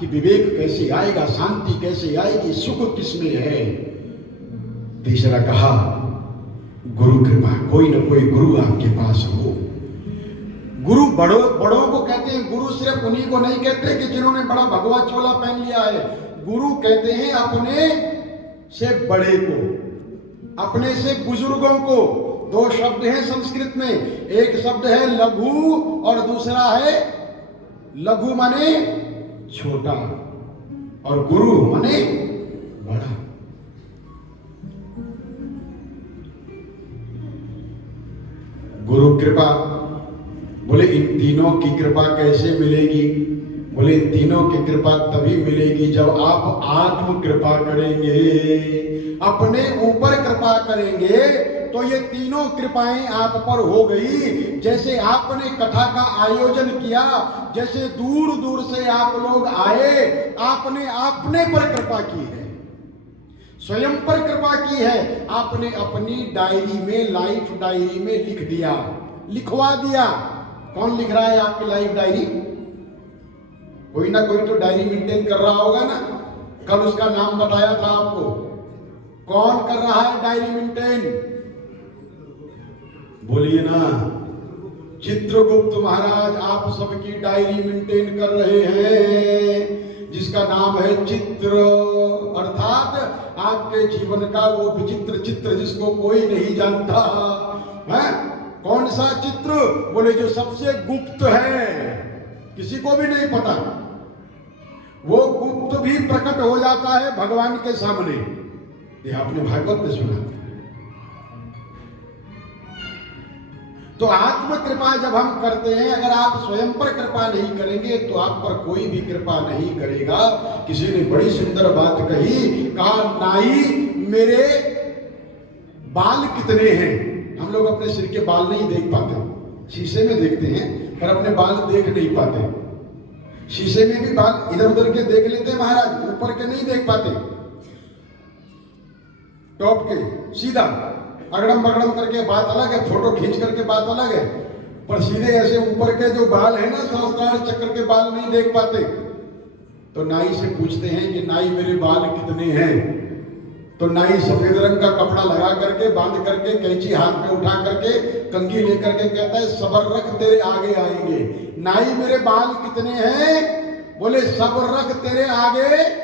कि विवेक कैसे आएगा, शांति कैसे आएगी, सुख किसमें है। तीसरा कहा गुरु कृपा। कोई न कोई गुरु आपके पास हो। गुरु बड़ों को कहते हैं। गुरु सिर्फ उन्हीं को नहीं कहते कि जिन्होंने बड़ा भगवा चोला पहन लिया है। गुरु कहते हैं अपने से बड़े को, अपने से बुजुर्गों को। 2 शब्द हैं संस्कृत में। एक शब्द है लघु और दूसरा है लघु माने छोटा और गुरु माने बड़ा। गुरु कृपा। बोले इन तीनों की कृपा कैसे मिलेगी? बोले इन तीनों की कृपा तभी मिलेगी जब आप आत्म कृपा करेंगे, अपने ऊपर कृपा करेंगे। तो ये तीनों कृपाएं आप पर हो गई। जैसे आपने कथा का आयोजन किया, जैसे दूर दूर से आप लोग आए, आपने अपने पर कृपा की है, स्वयं पर कृपा की है। आपने अपनी डायरी में, लाइफ डायरी में लिख दिया, लिखवा दिया। कौन लिख रहा है आपकी लाइफ डायरी? कोई ना कोई तो डायरी मेंटेन कर रहा होगा ना। कल उसका नाम बताया था आपको। कौन कर रहा है डायरी मेंटेन? बोलिए ना। चित्रगुप्त महाराज आप सबकी डायरी मेंटेन कर रहे हैं, जिसका नाम है चित्र। अर्थात आपके जीवन का वो विचित्र चित्र जिसको कोई नहीं जानता है। कौन सा चित्र? बोले जो सबसे गुप्त है, किसी को भी नहीं पता। वो गुप्त भी प्रकट हो जाता है भगवान के सामने। ये आपने भागवत में सुना। तो आत्म कृपा जब हम करते हैं, अगर आप स्वयं पर कृपा नहीं करेंगे तो आप पर कोई भी कृपा नहीं करेगा। किसी ने बड़ी सुंदर बात कही, कहा नाई मेरे बाल कितने हैं? हम लोग अपने सिर के बाल नहीं देख पाते, शीशे में देखते हैं पर अपने बाल देख नहीं पाते। शीशे में भी बाल इधर उधर के देख लेते हैं महाराज, ऊपर के नहीं देख पाते। टॉप के सीधा अगड़म बगड़म करके बात अलग है, फोटो खींच करके बात अलग है, पर सीधे ऐसे ऊपर के जो बाल है ना, सहस्त्रार चक्र के बाल नहीं देख पाते। तो नाई से पूछते हैं कि नाई मेरे बाल कितने हैं? तो नाई सफेद रंग का कपड़ा लगा करके, बांध करके, कैंची हाथ में उठा करके, कंघी लेकर के कहता है सबर रख तेरे आगे आएंगे। नाई मेरे बाल कितने हैं? बोले सबर रख तेरे आगे।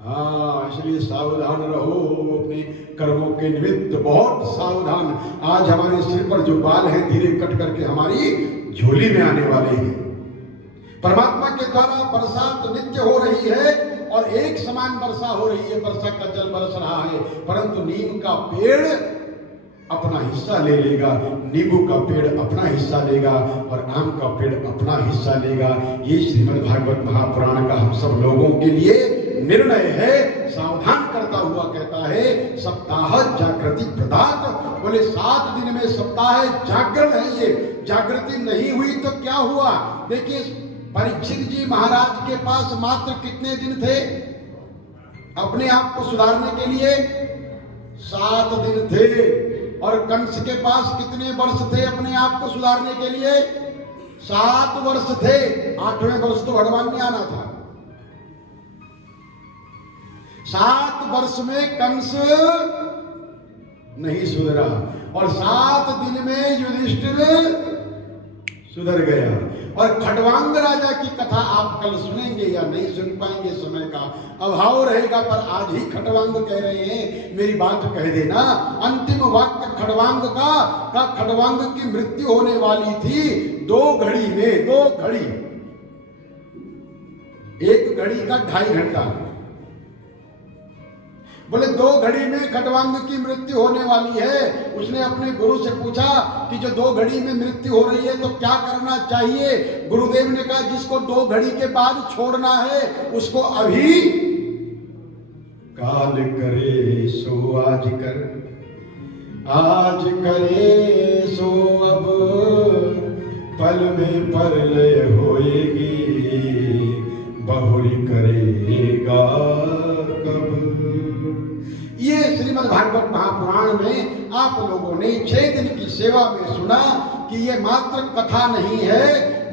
हाँ, इसलिए सावधान रहो अपने कर्मों के निमित्त, बहुत सावधान। आज हमारे सिर पर जो बाल हैं धीरे कट करके हमारी झोली में आने वाले हैं। परमात्मा के द्वारा बरसात नित्य हो रही है और एक समान वर्षा हो रही है, वर्षा का जल बरस रहा है। परंतु नीम का पेड़ अपना हिस्सा ले लेगा, नींबू का पेड़ अपना हिस्सा लेगा और आम का पेड़ अपना हिस्सा लेगा। ये श्रीमद् भागवत महापुराण का हम सब लोगों के लिए निर्णय है। सावधान कर करता हुआ कहता है, सप्ताह जागृति प्रदात। बोले 7 दिन में सप्ताह जागरण है, ये जागृति नहीं हुई तो क्या हुआ? देखिए परीक्षित जी महाराज के पास मात्र कितने दिन थे अपने आप को सुधारने के लिए? 7 दिन थे। और कंस के पास कितने वर्ष थे अपने आप को सुधारने के लिए? 7 वर्ष थे। 8वें वर्ष तो भगवान ने आना था। 7 वर्ष में कंस नहीं सुधरा और 7 दिन में युधिष्ठिर सुधर गया। और खटवांग राजा की कथा आप कल सुनेंगे या नहीं सुन पाएंगे, समय का अभाव रहेगा, पर आज ही खटवांग कह रहे हैं, मेरी बात कह देना। अंतिम वाक्य खटवांग का खटवांग की मृत्यु होने वाली थी 2 घड़ी में। 2 घड़ी, 1 घड़ी का 2.5 घंटा। बोले 2 घड़ी में खटवांग की मृत्यु होने वाली है। उसने अपने गुरु से पूछा कि जो 2 घड़ी में मृत्यु हो रही है तो क्या करना चाहिए? गुरुदेव ने कहा जिसको 2 घड़ी के बाद छोड़ना है उसको अभी काल करे सो आज कर, आज करे सो अब, पल में परलय होएगी, बहुरी करेगा कब। ये श्रीमद् भागवत महापुराण में आप लोगों ने 6 दिन की सेवा में सुना कि ये मात्र कथा नहीं है,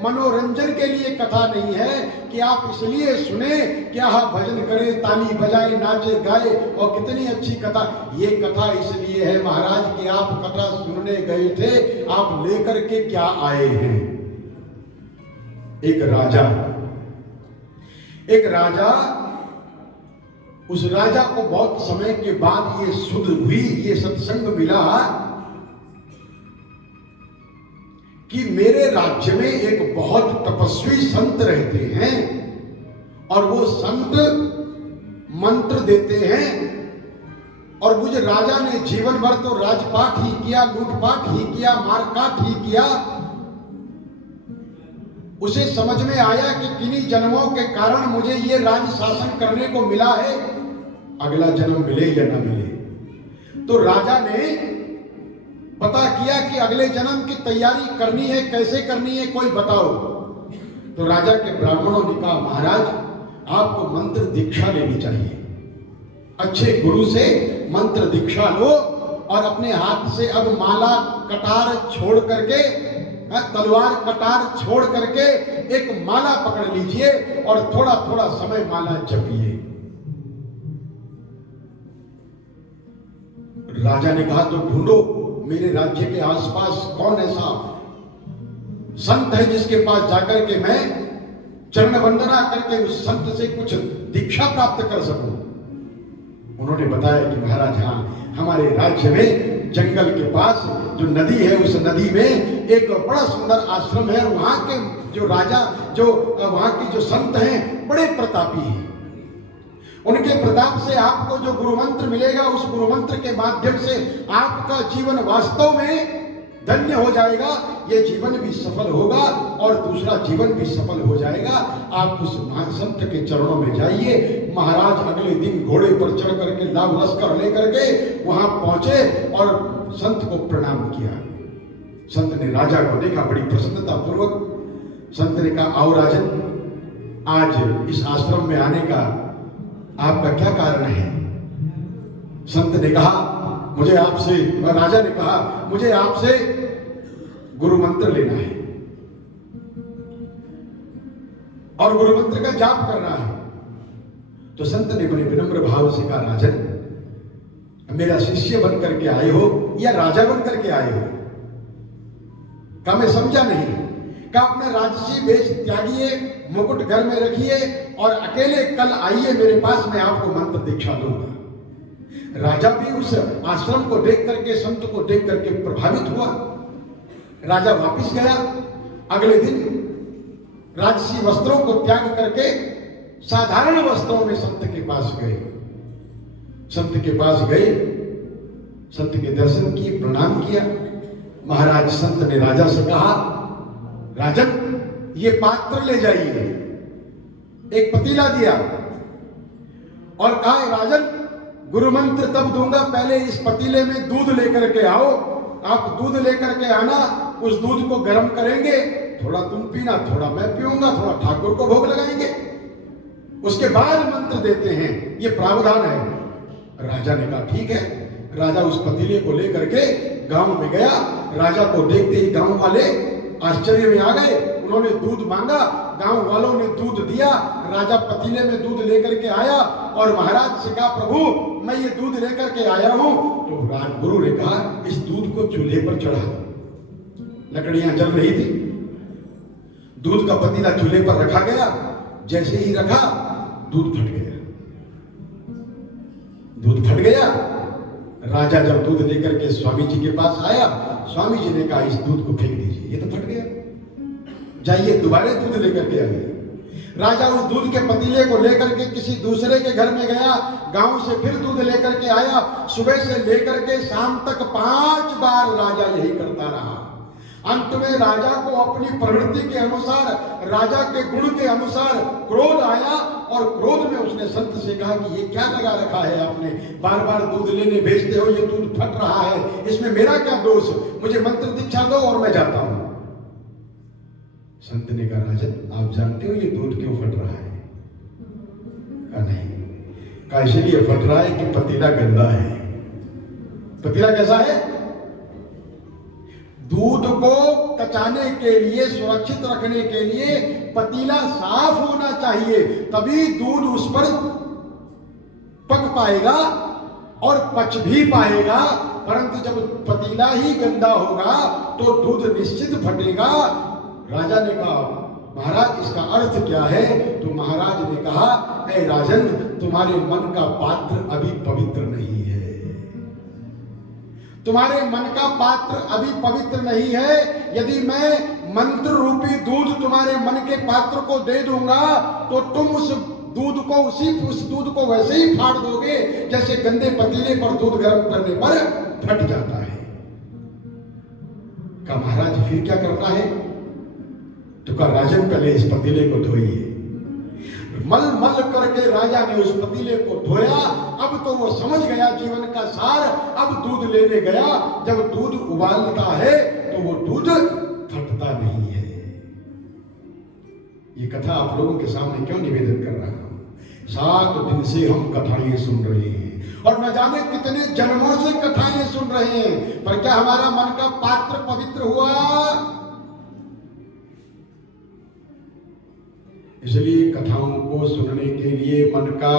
मनोरंजन के लिए कथा नहीं है कि आप इसलिए सुने कि हाँ भजन करे, ताली बजाए, नाचे गाए और कितनी अच्छी कथा। ये कथा इसलिए है महाराज कि आप कथा सुनने गए थे, आप लेकर के क्या आए हैं? एक राजा, उस राजा को बहुत समय के बाद ये सुध हुई, ये सत्संग मिला कि मेरे राज्य में एक बहुत तपस्वी संत रहते हैं और वो संत मंत्र देते हैं। और मुझे राजा ने जीवन भर तो राजपाट ही किया, लूटपाट ही किया, मारकाट ही किया। उसे समझ में आया कि किन्हीं जन्मों के कारण मुझे ये राज शासन करने को मिला है, अगला जन्म मिले या ना मिले। तो राजा ने पता किया कि अगले जन्म की तैयारी करनी है, कैसे करनी है, कोई बताओ। तो राजा के ब्राह्मणों ने कहा महाराज आपको मंत्र दीक्षा लेनी चाहिए, अच्छे गुरु से मंत्र दीक्षा लो और अपने हाथ से अब माला कटार छोड़ करके, तलवार कटार छोड़ करके एक माला पकड़ लीजिए और थोड़ा थोड़ा समय माला जपिए। राजा ने कहा तो ढूंढो मेरे राज्य के आसपास कौन ऐसा संत है जिसके पास जाकर के मैं चरण वंदना करके उस संत से कुछ दीक्षा प्राप्त कर सकूं। उन्होंने बताया कि महाराज हाँ, हमारे राज्य में जंगल के पास जो नदी है उस नदी में एक बड़ा सुंदर आश्रम है। वहां के जो राजा, जो वहां के जो संत हैं बड़े प्रतापी हैं। उनके प्रताप से आपको जो गुरु मंत्र मिलेगा उस गुरु मंत्र के माध्यम से आपका जीवन वास्तव में धन्य हो जाएगा। ये जीवन भी सफल होगा और दूसरा जीवन भी सफल हो जाएगा। आप उस संत के चरणों में जाइए। महाराज अगले दिन घोड़े पर चढ़ करके लाभ लश्कर लेकर के वहां पहुंचे और संत को प्रणाम किया। संत ने राजा को देखा बड़ी प्रसन्नता पूर्वक। संत ने कहा आओ राजन, आज इस आश्रम में आने का आपका क्या कारण है? संत ने कहा मुझे आपसे, राजा ने कहा मुझे आपसे गुरु मंत्र लेना है और गुरु मंत्र का जाप करना है। तो संत ने बड़े विनम्र भाव से कहा राजन मेरा शिष्य बन करके आए हो या राजा बन करके आए हो? कहा मैं समझा नहीं। कहा अपना राजसी वेश त्यागिए, मुकुट घर में रखिए और अकेले कल आइए मेरे पास, मैं आपको मंत्र दीक्षा दूंगा। राजा भी उस आश्रम को देख करके, संत को देख करके प्रभावित हुआ। राजा वापिस गया। अगले दिन राजसी वस्त्रों को त्याग करके साधारण वस्त्रों में संत के पास गए। संत के पास गए, संत के दर्शन किए, प्रणाम किया। महाराज संत ने राजा से कहा राजन ये पात्र ले जाइए। एक पतीला दिया और कहा राजन गुरु मंत्र तब दूंगा, पहले इस पतीले में दूध लेकर के आओ। आप दूध लेकर के आना, उस दूध को गर्म करेंगे, थोड़ा तुम पीना, थोड़ा मैं पीऊंगा, थोड़ा ठाकुर को भोग लगाएंगे, उसके बाद मंत्र देते हैं। ये प्रावधान है। राजा ने कहा ठीक है। राजा उस पतीले को लेकर के गांव में गया। राजा को देखते ही गांव वाले आश्चर्य में आ गए। उन्होंने दूध मांगा, गांव वालों ने दूध दिया। राजा पतीले में दूध लेकर के आया और महाराज से कहा प्रभु मैं ये दूध लेकर के आया हूं। तो राजगुरु ने कहा इस दूध को चूल्हे पर चढ़ा दो। लकड़ियां जल रही थी, दूध का पतीला चूल्हे पर रखा गया। जैसे ही रखा दूध फट गया। दूध फट गया। राजा जब दूध लेकर के स्वामी जी के पास आया, स्वामी जी ने कहा इस दूध को फेंक दीजिए, ये तो फट गया, जाइए दोबारा दूध लेकर के आइए। राजा उस दूध के पतीले को लेकर के किसी दूसरे के घर में गया, गांव से फिर दूध लेकर के आया। सुबह से लेकर के शाम तक 5 बार राजा यही करता रहा। अंत में राजा को अपनी प्रवृत्ति के अनुसार, राजा के गुण के अनुसार क्रोध आया और क्रोध में उसने संत से कहा कि ये क्या लगा रखा है आपने, बार बार दूध लेने भेजते हो, ये दूध फट रहा है, इसमें मेरा क्या दोष, मुझे मंत्र दीक्षा दो और मैं जाता हूं। संत ने कहा राजन आप जानते हो ये दूध क्यों फट रहा है? कहा नहीं। कहा इसलिए फट रहा है कि पतीला गंदा है। पतीला कैसा है? दूध को कचाने के लिए, सुरक्षित रखने के लिए पतीला साफ होना चाहिए, तभी दूध उस पर पक पाएगा और पच भी पाएगा। परंतु जब पतीला ही गंदा होगा तो दूध निश्चित फटेगा। राजा ने कहा महाराज इसका अर्थ क्या है? तो महाराज ने कहा ऐ राजन तुम्हारे मन का पात्र अभी पवित्र नहीं है। तुम्हारे मन का पात्र अभी पवित्र नहीं है। यदि मैं मंत्र रूपी दूध तुम्हारे मन के पात्र को दे दूंगा तो तुम उस दूध को उस दूध को वैसे ही फाड़ दोगे जैसे गंदे पतीले पर दूध गर्म करने पर फट जाता है। कहा महाराज फिर क्या करना है? तो कहा राजन पहले इस पतीले को धोइए। मल मल करके राजा ने उस पतीले को धोया। अब तो वो समझ गया जीवन का सार। अब दूध लेने गया, जब दूध उबालता है तो वो दूध फटता नहीं है। ये कथा आप लोगों के सामने क्यों निवेदन कर रहा हूं? 7 दिन से हम कथाएं सुन रहे हैं और न जाने कितने जन्मों से कथाएं सुन रहे हैं, पर क्या हमारा मन का पात्र पवित्र हुआ? इसलिए कथाओं को सुनने के लिए मन का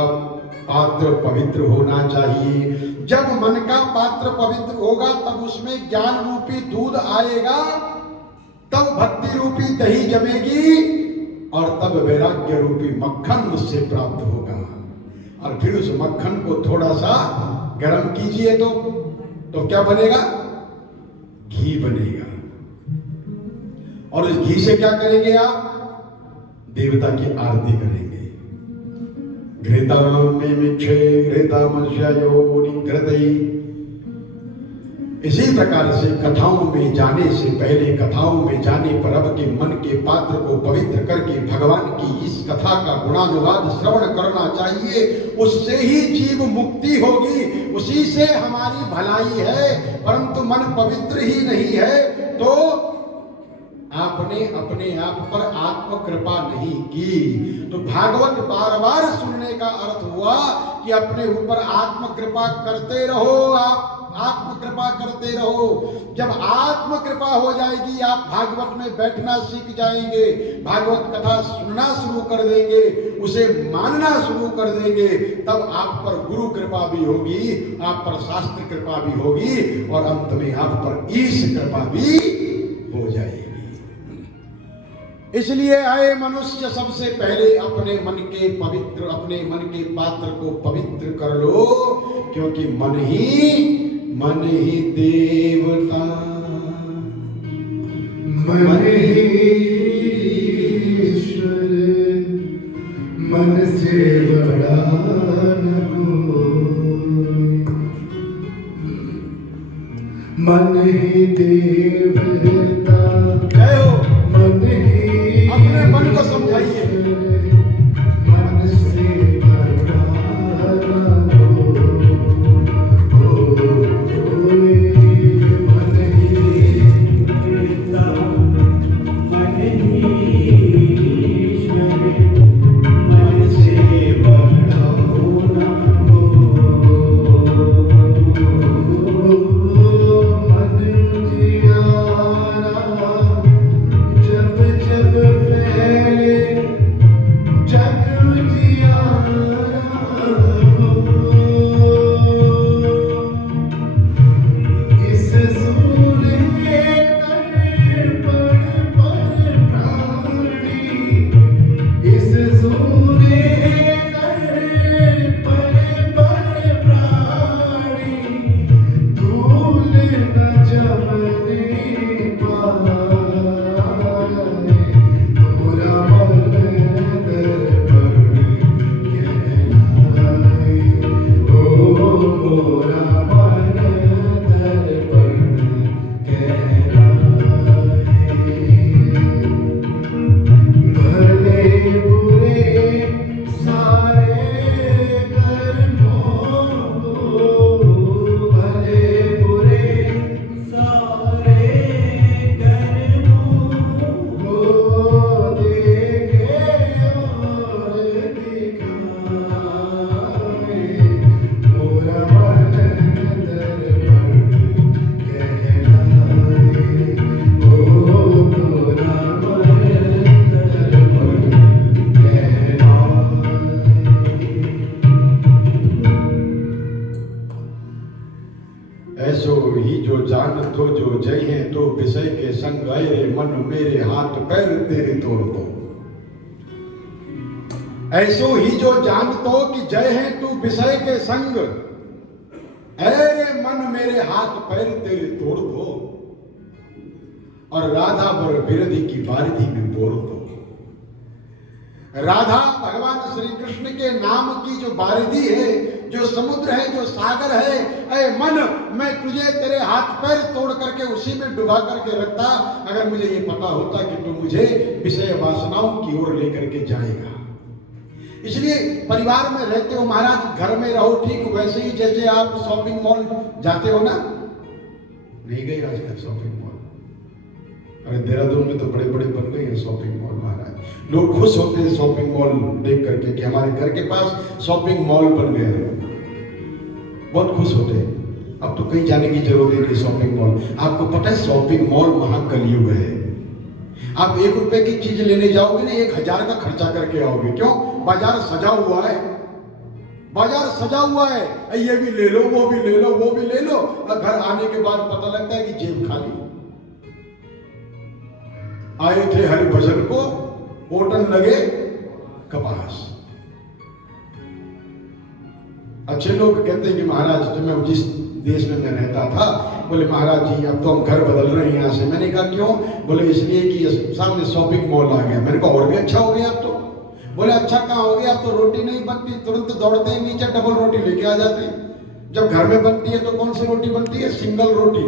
पात्र पवित्र होना चाहिए। जब मन का पात्र पवित्र होगा तब उसमें ज्ञान रूपी दूध आएगा, तब भक्ति रूपी दही जमेगी और तब वैराग्य रूपी मक्खन उससे प्राप्त होगा। और फिर उस मक्खन को थोड़ा सा गर्म कीजिए तो क्या बनेगा? घी बनेगा। और इस घी से क्या करेंगे आप? देवता की आरती करेंगे। इसी प्रकार से कथाओं में जाने से पहले, कथाओं में जाने पर अब के मन के पात्र को पवित्र करके भगवान की इस कथा का गुणानुवाद श्रवण करना चाहिए। उससे ही जीव मुक्ति होगी, उसी से हमारी भलाई है। परंतु मन पवित्र ही नहीं है तो आपने अपने आप पर आत्म कृपा नहीं की। तो भागवत बार बार सुनने का अर्थ हुआ कि अपने ऊपर आत्म कृपा करते रहो। आप आत्म कृपा करते रहो। जब आत्म कृपा हो जाएगी आप भागवत में बैठना सीख जाएंगे, भागवत कथा सुनना शुरू कर देंगे, उसे मानना शुरू कर देंगे। तब आप पर गुरु कृपा भी होगी, आप पर शास्त्र कृपा भी होगी और अंत में आप पर ईश कृपा भी हो जाएगी। इसलिए आए मनुष्य सबसे पहले अपने मन के पात्र को पवित्र कर लो, क्योंकि मन ही देवता, मन ही ईश्वर, मन से बड़ा न कोई। मन ही देवता, मन ही अपने मन को समझाइए। मन से बड़ा न कोई। मन मेरे हाथ पैर तेरे तोड़ दो। ऐसो ही जो जान तो कि जय है तू विषय के संग, ऐरे मन मेरे हाथ पैर तेरे तोड़ दो, और राधा बर बिरधी की बारिधि में बोल दो। राधा भगवान श्री कृष्ण के नाम की जो बारिधि है, जो समुद्र है, जो सागर है, ऐ मन मैं तुझे तेरे हाथ पैर तोड़ करके उसी में डुबा करके रखता, अगर मुझे ये पता होता कि तू मुझे विषय वासनाओं की ओर लेकर के जाएगा। इसलिए परिवार में रहते हो महाराज, घर में रहो ठीक वैसे ही जैसे आप शॉपिंग मॉल जाते हो ना। नहीं गए आजकल शॉपिंग मॉल? अरे देहरादून में तो बड़े बड़े बन गए हैं शॉपिंग मॉल महाराज। लोग खुश होते हैं शॉपिंग मॉल देख करके कि हमारे घर के पास शॉपिंग मॉल बन गया है, बहुत खुश होते हैं। अब तो कहीं जाने की जरूरत नहीं शॉपिंग मॉल। आपको पता है शॉपिंग मॉल महाकलयुग है। आप 1 रुपए की चीज लेने जाओगे ना 1000 का खर्चा करके आओगे। क्यों? बाजार सजा हुआ है, बाजार सजा हुआ है, ये भी ले लो, वो भी ले लो, वो भी ले लो, और घर आने के बाद पता लगता है कि जेब खाली। आए थे हरिभजन को, होटल लगे कपास। अच्छे लोग कहते हैं कि महाराज जब मैं जिस देश में मैं रहता था, बोले महाराज जी अब तो हम घर बदल रहे हैं यहाँ से। मैंने कहा क्यों? बोले इसलिए कि सामने शॉपिंग मॉल आ गया। मैंने कहा और भी अच्छा हो गया अब तो। बोले अच्छा कहाँ हो गया? अब तो रोटी नहीं बनती, तुरंत दौड़ते हैं नीचे डबल रोटी लेके आ जाते हैं। जब घर में बनती है तो कौन सी रोटी बनती है? सिंगल रोटी।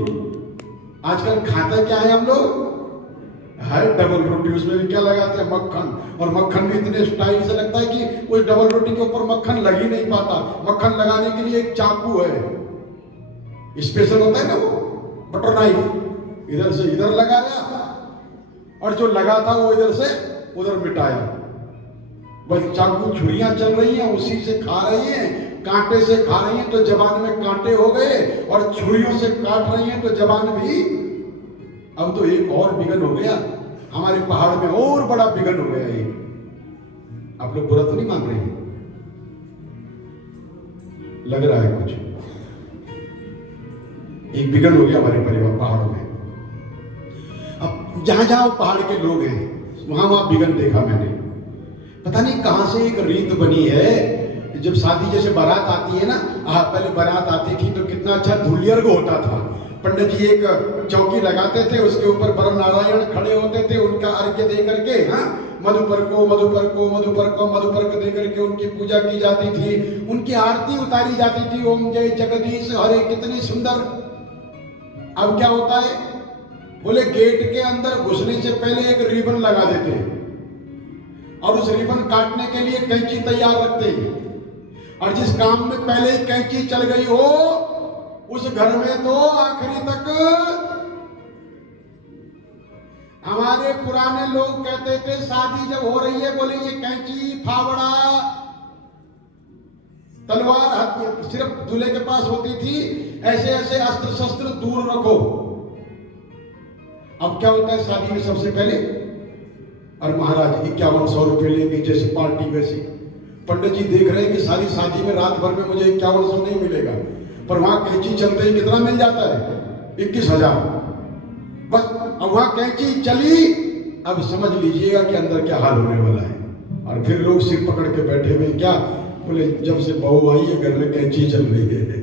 आजकल खाता क्या है हम लोग? है डबल रोटी। उसमें भी क्या लगाते हैं? मक्खन। और मक्खन भी इतने स्टाइल से लगता है कि उस डबल रोटी के ऊपर मक्खन लग ही नहीं पाता। मक्खन लगाने के लिए एक चाकू है, स्पेशल होता है ना वो बटर नाइफ, इधर से इधर लगाया और जो लगा था वो इधर से उधर मिटाया। बस चाकू छुरियां चल रही हैं, उसी से खा रही हैं, कांटे से खा रही हैं तो जबान में कांटे हो गए, और छुरियों से काट रही हैं तो जबान भी। अब तो एक और विघन हो गया हमारे पहाड़ में, और बड़ा विघन हो गया ये। आप लोग बुरा तो नहीं मान रहे हैं? लग रहा है कुछ एक विघन हो गया हमारे परिवार पहाड़ों में। अब जहां जहां पहाड़ के लोग हैं वहां वहां विघन देखा मैंने। पता नहीं कहां से एक रीत बनी है, जब शादी जैसे बारात आती है ना, पहले बारात आती थी तो कितना अच्छा धुलियर्ग होता था। पंडित जी एक चौकी लगाते थे, उसके ऊपर बर नारायण खड़े होते थे, उनका अर्घ्य दे करके, मधुपर को दे करके उनकी पूजा की जाती थी, उनकी आरती उतारी जाती थी। ओम जय जगदीश हरे, कितनी सुंदर। अब क्या होता है? बोले गेट के अंदर घुसने से पहले एक रिबन लगा देते हैं, और उस रिबन काटने के लिए कैंची तैयार रखते हैं, और जिस काम में पहले ही कैंची चल गई हो उस घर में तो आखिरी तक। हमारे पुराने लोग कहते थे शादी जब हो रही है, बोले ये कैंची, फावड़ा, तलवार सिर्फ दूल्हे के पास होती थी, ऐसे ऐसे अस्त्र शस्त्र दूर रखो। अब क्या होता है शादी में सबसे पहले? और महाराज 5100 रुपये लेंगे, जैसी पार्टी वैसी। पंडित जी देख रहे हैं कि सारी शादी में रात भर में मुझे 5100 नहीं मिलेगा, पर वहां कैंची चलते ही कितना मिल जाता है? 21,000। बस अब वहां कैंची चली, अब समझ लीजिएगा कि अंदर क्या हाल होने वाला है। और फिर लोग सिर पकड़ के बैठे हुए, क्या? बोले जब से बहू आई है घर में कैंची चल रही है।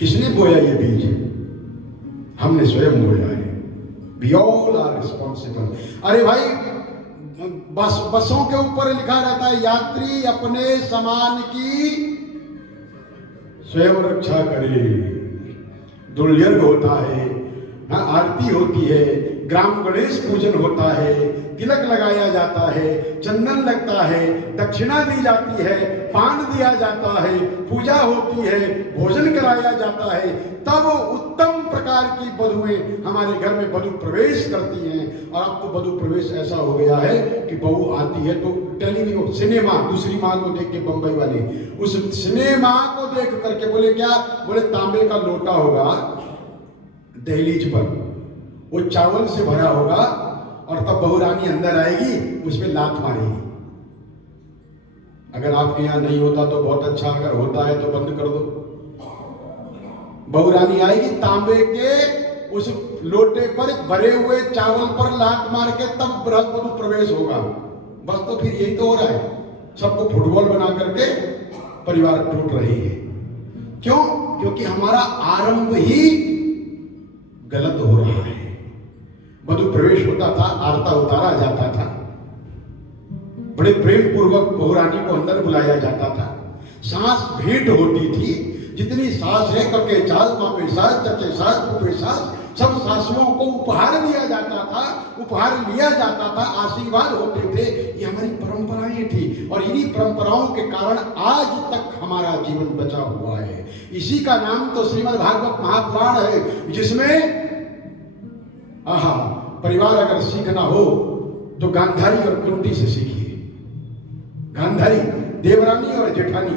किसने बोया ये बीज? हमने स्वयं बोया है। We all are responsible। अरे भाई बसों के ऊपर लिखा रहता है यात्री अपने सामान की स्वयं रक्षा करे। दुर्यर्ग होता है, आरती होती है, ग्राम गणेश पूजन होता है, तिलक लगाया जाता है, चंदन लगता है, दक्षिणा दी जाती है, पान दिया जाता है, पूजा होती है, भोजन कराया जाता है, तब उत्तम प्रकार की वधुएं हमारे घर में वधु प्रवेश करती हैं। और अब तो वधु प्रवेश ऐसा हो गया है कि बहू आती है तो टेलीविजन सिनेमा, दूसरी माँ को देख के, बंबई वाली उस सिनेमा को देख करके, बोले क्या? बोले तांबे का लोटा होगा दहलीज पर, वो चावल से भरा होगा, और तब बहू रानी अंदर आएगी, उसमें लात मारेगी। अगर आपके यहां नहीं होता तो बहुत अच्छा, अगर होता है तो बंद कर दो। बहू रानी आएगी, तांबे के उस लोटे पर भरे हुए चावल पर लात मार के तब बृहस्पति प्रवेश होगा। बस तो फिर यही तो हो रहा है, सबको फुटबॉल बना करके परिवार टूट रही है। क्यों? क्योंकि हमारा आरंभ ही गलत हो रहा है। वधु प्रवेश होता था, आरता उतारा जाता था, बड़े प्रेम पूर्वक बहुरानी को अंदर बुलाया जाता था, सांस भेंट होती थी, जितनी सास है कके सास, मापे सास, चचे सास, पुपे सास, सब सासुओं को उपहार दिया जाता था, उपहार लिया जाता था, आशीर्वाद होते थे। ये हमारी परंपराएं थी और इन्हीं परंपराओं के कारण आज तक हमारा जीवन बचा हुआ है। इसी का नाम तो श्रीमद् भागवत महापुराण है, जिसमें परिवार अगर सीखना हो तो गांधारी और कुंती से सीखिए। गांधारी देवरानी और जेठानी,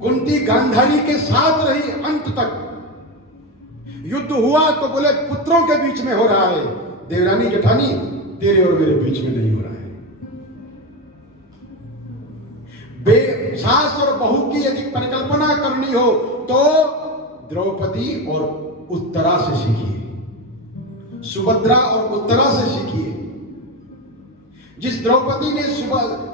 कुंती गांधारी के साथ रही अंत तक। युद्ध हुआ तो बोले पुत्रों के बीच में हो रहा है, देवरानी जेठानी तेरे और मेरे बीच में नहीं हो रहा है। सास और बहू की यदि परिकल्पना करनी हो तो द्रौपदी और उत्तरा से सीखिए, सुभद्रा और उत्तरा से सीखिए। जिस द्रौपदी ने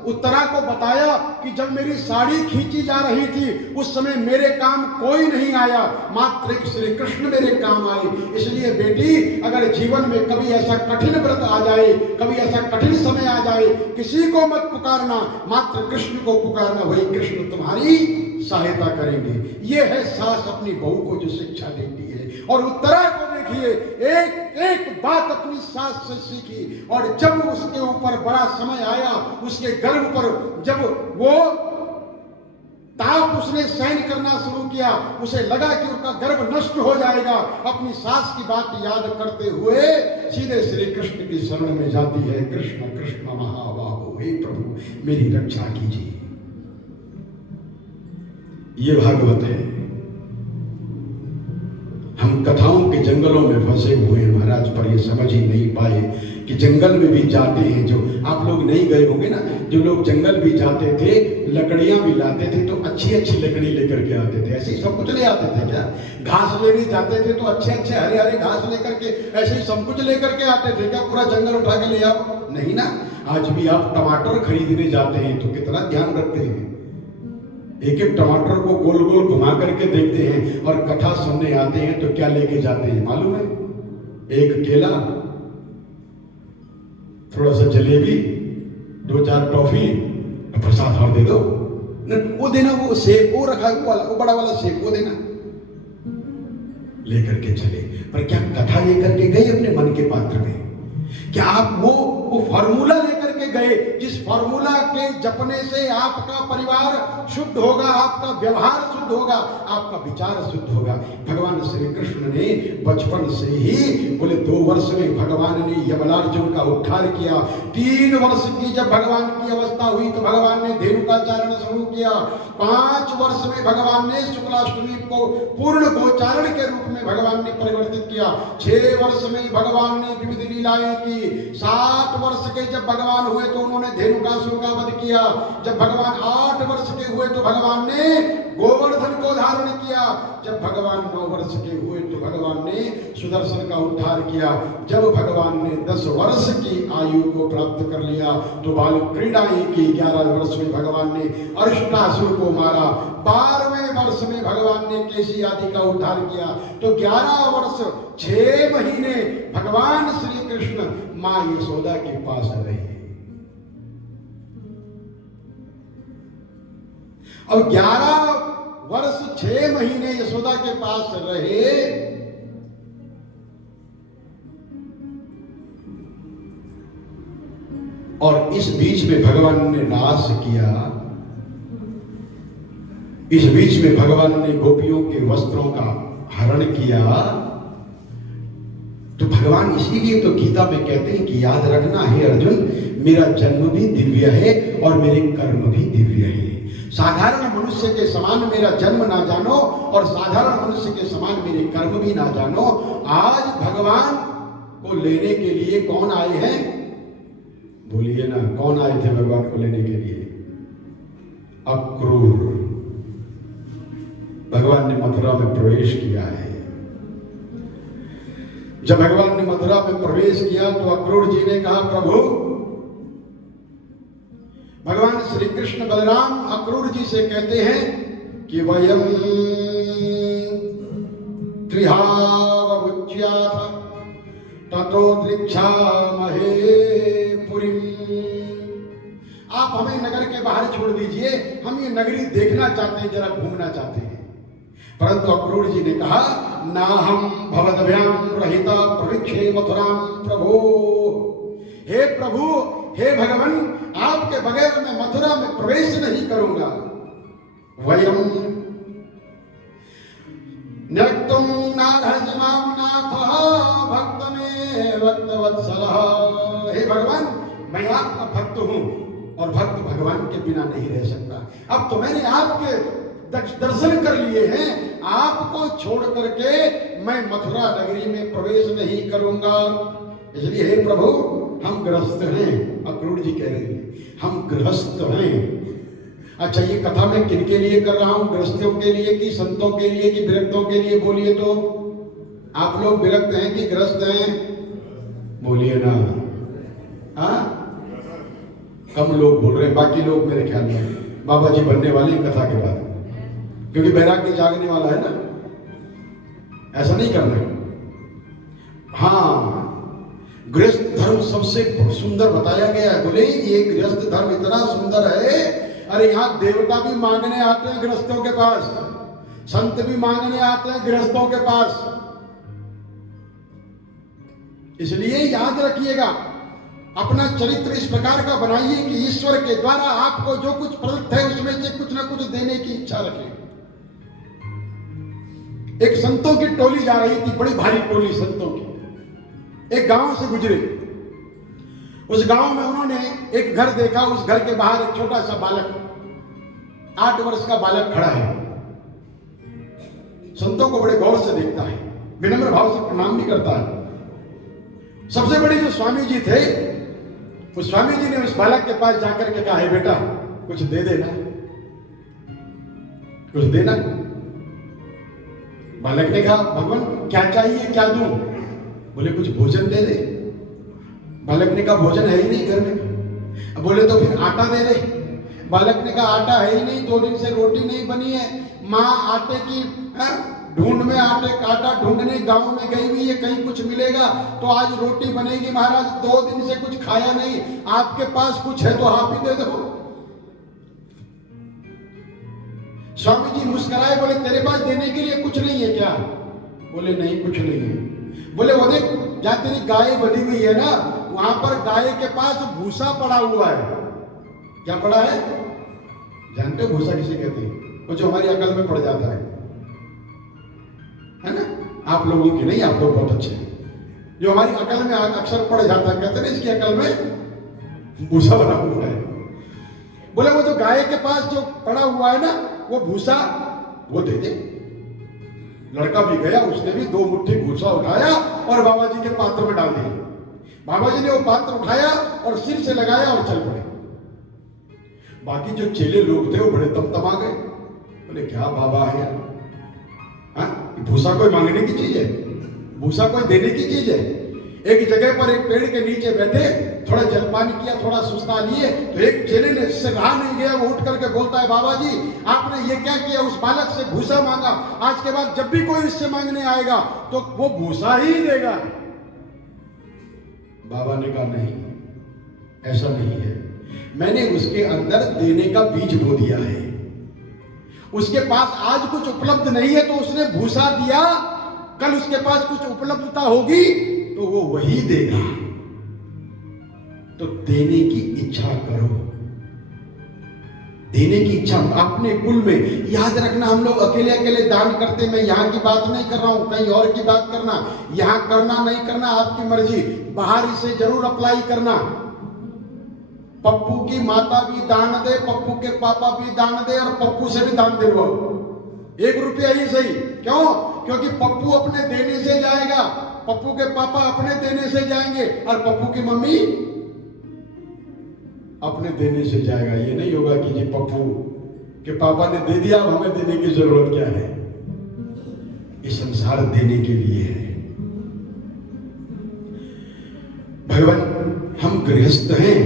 उत्तरा को बताया कि जब मेरी साड़ी खींची जा रही थी उस समय मेरे काम कोई नहीं आया, मात्र श्री कृष्ण मेरे काम आए। इसलिए बेटी, अगर जीवन में कभी ऐसा कठिन व्रत आ जाए, कभी ऐसा कठिन समय आ जाए, किसी को मत पुकारना, मात्र कृष्ण को पुकारना, वही कृष्ण तुम्हारी सहायता करेंगे। ये है सास अपनी बहू को जो शिक्षा देती है। और उत्तरा को देखिए, एक एक बात अपनी सास से सीखी, और जब उसके ऊपर बड़ा समय आया, उसके गर्भ पर जब वो ताप उसने सहन करना शुरू किया, उसे लगा कि उसका गर्भ नष्ट हो जाएगा, अपनी सास की बात याद करते हुए सीधे श्री कृष्ण की शरण में जाती है। कृष्ण कृष्ण महाबाहो, हे प्रभु मेरी रक्षा कीजिए। ये भागवत है। हम कथाओं के जंगलों में फंसे हुए हैं महाराज, पर ये समझ ही नहीं पाए कि जंगल में भी जाते हैं। जो आप लोग नहीं गए होंगे ना, जो लोग जंगल भी जाते थे, लकड़ियां भी लाते थे तो अच्छी अच्छी लकड़ी लेकर के आते थे। ऐसे ही सब कुछ ले आते थे क्या? घास लेने जाते थे तो अच्छे अच्छे हरे हरे घास लेकर के ऐसे ही सब कुछ लेकर के आते थे क्या? पूरा जंगल उठा के ले आओ? नहीं ना। आज भी आप टमाटर खरीदने जाते हैं तो कितना ध्यान रखते हैं, एक एक टमाटर को गोल गोल घुमा करके देखते हैं। और कथा सुनने आते हैं तो क्या लेके जाते हैं मालूम है? एक केला, थोड़ा सा जलेबी, 2-4 टॉफी, प्रसाद और दे दो। वो देना, वो सेब वो रखा है, वो बड़ा वाला सेब वो देना, लेकर के चले। पर क्या कथा लेकर के गए अपने मन के पात्र में? क्या आप वो फॉर्मूला लेकर के गए जिस फॉर्मूला के जपने से आपका परिवार शुद्ध होगा, आपका व्यवहार शुद्ध होगा, आपका विचार शुद्ध होगा? भगवान श्री कृष्ण ने बचपन से ही बोले 2 वर्ष में भगवान ने यमलार्जुन का उद्धार किया। 3 वर्ष की जब भगवान की अवस्था हुई तो भगवान ने धेनुकाचारण शुरू किया। 5 वर्ष में भगवान ने शुक्लाष्टमी को पूर्ण गोचारण के रूप में भगवान ने परिवर्तित किया। 6 वर्ष में भगवान ने विविध लीलाएं की। 7 वर्ष के जब भगवान हुए तो उन्होंने धेनुकासुर का वध किया। जब भगवान 8 वर्ष के हुए तो भगवान ने गोवर्धन को धारण किया। जब भगवान 9 वर्ष के हुए तो भगवान ने सुदर्शन का उद्धार किया। जब भगवान ने 10 वर्ष की आयु को प्राप्त कर लिया तो बाल क्रीड़ाएं की। 11 वर्ष में भगवान ने अरिष्टासुर को मारा। 12वें वर्ष में भगवान ने केसी आदि का उद्धार किया। तो 11 वर्ष 6 महीने भगवान श्री कृष्ण मां यशोदा के पास रहे। अब 11 वर्ष 6 महीने यशोदा के पास रहे। और इस बीच में भगवान ने नाश किया। इस बीच में भगवान ने गोपियों के वस्त्रों का हरण किया। तो भगवान इसीलिए तो गीता में कहते हैं कि याद रखना है अर्जुन, मेरा जन्म भी दिव्य है और मेरे कर्म भी दिव्य है। साधारण मनुष्य के समान मेरा जन्म ना जानो और साधारण मनुष्य के समान मेरे कर्म भी ना जानो। आज भगवान को लेने के लिए कौन आए हैं? बोलिए ना, कौन आए थे भगवान को लेने के लिए? अक्रूर। भगवान ने मथुरा में प्रवेश किया है। जब भगवान ने मथुरा में प्रवेश किया तो अक्रूर जी ने कहा, प्रभु, भगवान श्री कृष्ण बलराम अक्रूर जी से कहते हैं कि वयम त्रिहावमुच्याथ ततो दृक्षामहे पुरीम। आप हमें नगर के बाहर छोड़ दीजिए, हम ये नगरी देखना चाहते हैं, जरा घूमना चाहते हैं। परंतु अक्रूर जी ने कहा, ना हम भवदभ्याम रहिता प्रविक्षे मथुराम प्रभो। हे प्रभु, हे भगवान, आपके बगैर मैं मथुरा में प्रवेश नहीं करूंगा। वयम नक्तुम नारहजमाम नाथः भक्त में भक्तवत्सलः। हे भगवान, मैं आपका भक्त हूं और भक्त भगवान के बिना नहीं रह सकता। अब तो मैंने आपके दर्शन कर लिए हैं, आपको छोड़ करके मैं मथुरा नगरी में प्रवेश नहीं करूंगा। इसलिए हे प्रभु, हम गृहस्थ हैं। अक्रूर जी कह रहे हैं, हम गृहस्थ हैं। अच्छा, ये कथा मैं किनके लिए कर रहा हूं? गृहस्थियों के लिए कि संतों के लिए कि विरक्तों के लिए? बोलिए तो, आप लोग विरक्त हैं कि गृहस्थ हैं? बोलिए ना। हाँ, कम लोग बोल रहे हैं, बाकी लोग मेरे ख्याल में बाबा जी बनने वाले कथा के बाद, क्योंकि बैराग्य जागने वाला है ना। ऐसा नहीं करना है। हाँ, गृहस्थ धर्म सबसे सुंदर बताया गया है। बोले ये गृहस्थ धर्म इतना सुंदर है, अरे यहाँ देवता भी मांगने आते हैं गृहस्थों के पास, संत भी मांगने आते हैं गृहस्थों के पास। इसलिए याद रखिएगा, अपना चरित्र इस प्रकार का बनाइए कि ईश्वर के द्वारा आपको जो कुछ प्रदत्त है उसमें से कुछ ना कुछ देने की इच्छा रखें। एक संतों की टोली जा रही थी, बड़ी भारी टोली संतों की, एक गांव से गुजरे। उस गांव में उन्होंने एक घर देखा, उस घर के बाहर एक छोटा सा बालक, 8 वर्ष का बालक खड़ा है। संतों को बड़े गौर से देखता है, विनम्र भाव से प्रणाम भी करता है। सबसे बड़े जो स्वामी जी थे, उस स्वामी जी ने उस बालक के पास जाकर के कहा, है बेटा, कुछ दे देना, कुछ देना। बालक ने कहा, भगवान क्या चाहिए, क्या दूं? बोले कुछ भोजन दे दे। बालक ने कहा, भोजन है ही नहीं घर में। बोले तो फिर आटा दे दे। बालक ने कहा, आटा है ही नहीं, 2 दिन से रोटी नहीं बनी है। माँ आटे की ढूंढ में, आटा ढूंढने गांव में गई हुई है, कहीं कुछ मिलेगा तो आज रोटी बनेगी। महाराज 2 दिन से कुछ खाया नहीं, आपके पास कुछ है तो आप ही दे दो। स्वामी जी मुस्कुराए, बोले तेरे पास देने के लिए कुछ नहीं है क्या? बोले नहीं, कुछ नहीं है। बोले वो देख, जहां तेरी गाय बंधी हुई है ना, वहां पर गाय के पास भूसा पड़ा हुआ है। क्या पड़ा है? जानते हो भूसा किसे कहते हैं? वो जो हमारी अकल में पड़ जाता है ना। आप लोगों की नहीं, आप लोग बहुत अच्छे हैं। जो हमारी अकल में अक्सर पड़ जाता है, कहते हैं इसकी अकल में भूसा बना हुआ है। बोले वो जो गाय के पास जो पड़ा हुआ है ना, वो भूसा वो दे दे। लड़का भी गया, उसने भी 2 मुट्ठी भूसा उठाया और बाबा जी के पात्र में डाल दिया। बाबा जी ने वो पात्र उठाया और सिर से लगाया और चल पड़े। बाकी जो चेले लोग थे वो बड़े तमतमा गए। बोले क्या बाबा है यार, भूसा कोई मांगने की चीज है? भूसा कोई देने की चीज है? एक जगह पर एक पेड़ के नीचे बैठे, थोड़ा जलपान किया, थोड़ा सुस्ता लिए, तो एक चेले ने इससे रहा नहीं गया, वो उठ करके बोलता है, बाबा जी आपने ये क्या किया? उस बालक से भूसा मांगा, आज के बाद जब भी कोई इससे मांगने आएगा तो वो भूसा ही देगा। बाबा ने कहा नहीं, ऐसा नहीं है, मैंने उसके अंदर देने का बीज बो दिया है। उसके पास आज कुछ उपलब्ध नहीं है तो उसने भूसा दिया, कल उसके पास कुछ उपलब्धता होगी तो वो वही देगा। तो देने की इच्छा करो, देने की इच्छा अपने कुल में। याद रखना, हम लोग अकेले अकेले दान करते, मैं यहाँ की बात नहीं कर रहा हूं, कहीं और की बात करना, यहाँ करना नहीं करना आपकी मर्जी, बाहर इसे जरूर अप्लाई करना। पप्पू की माता भी दान दे, पप्पू के पापा भी दान दे और पप्पू से भी दान दिलवाओ, 1 रुपया ही सही। क्यों? क्योंकि पप्पू अपने देने से जाएगा, पप्पू के पापा अपने देने से जाएंगे और पप्पू की मम्मी अपने देने से जाएगा। ये नहीं होगा कि जी पप्पू के पापा ने दे दिया, अब हमें देने की जरूरत क्या है। ये संसार देने के लिए है, गृहस्थ हैं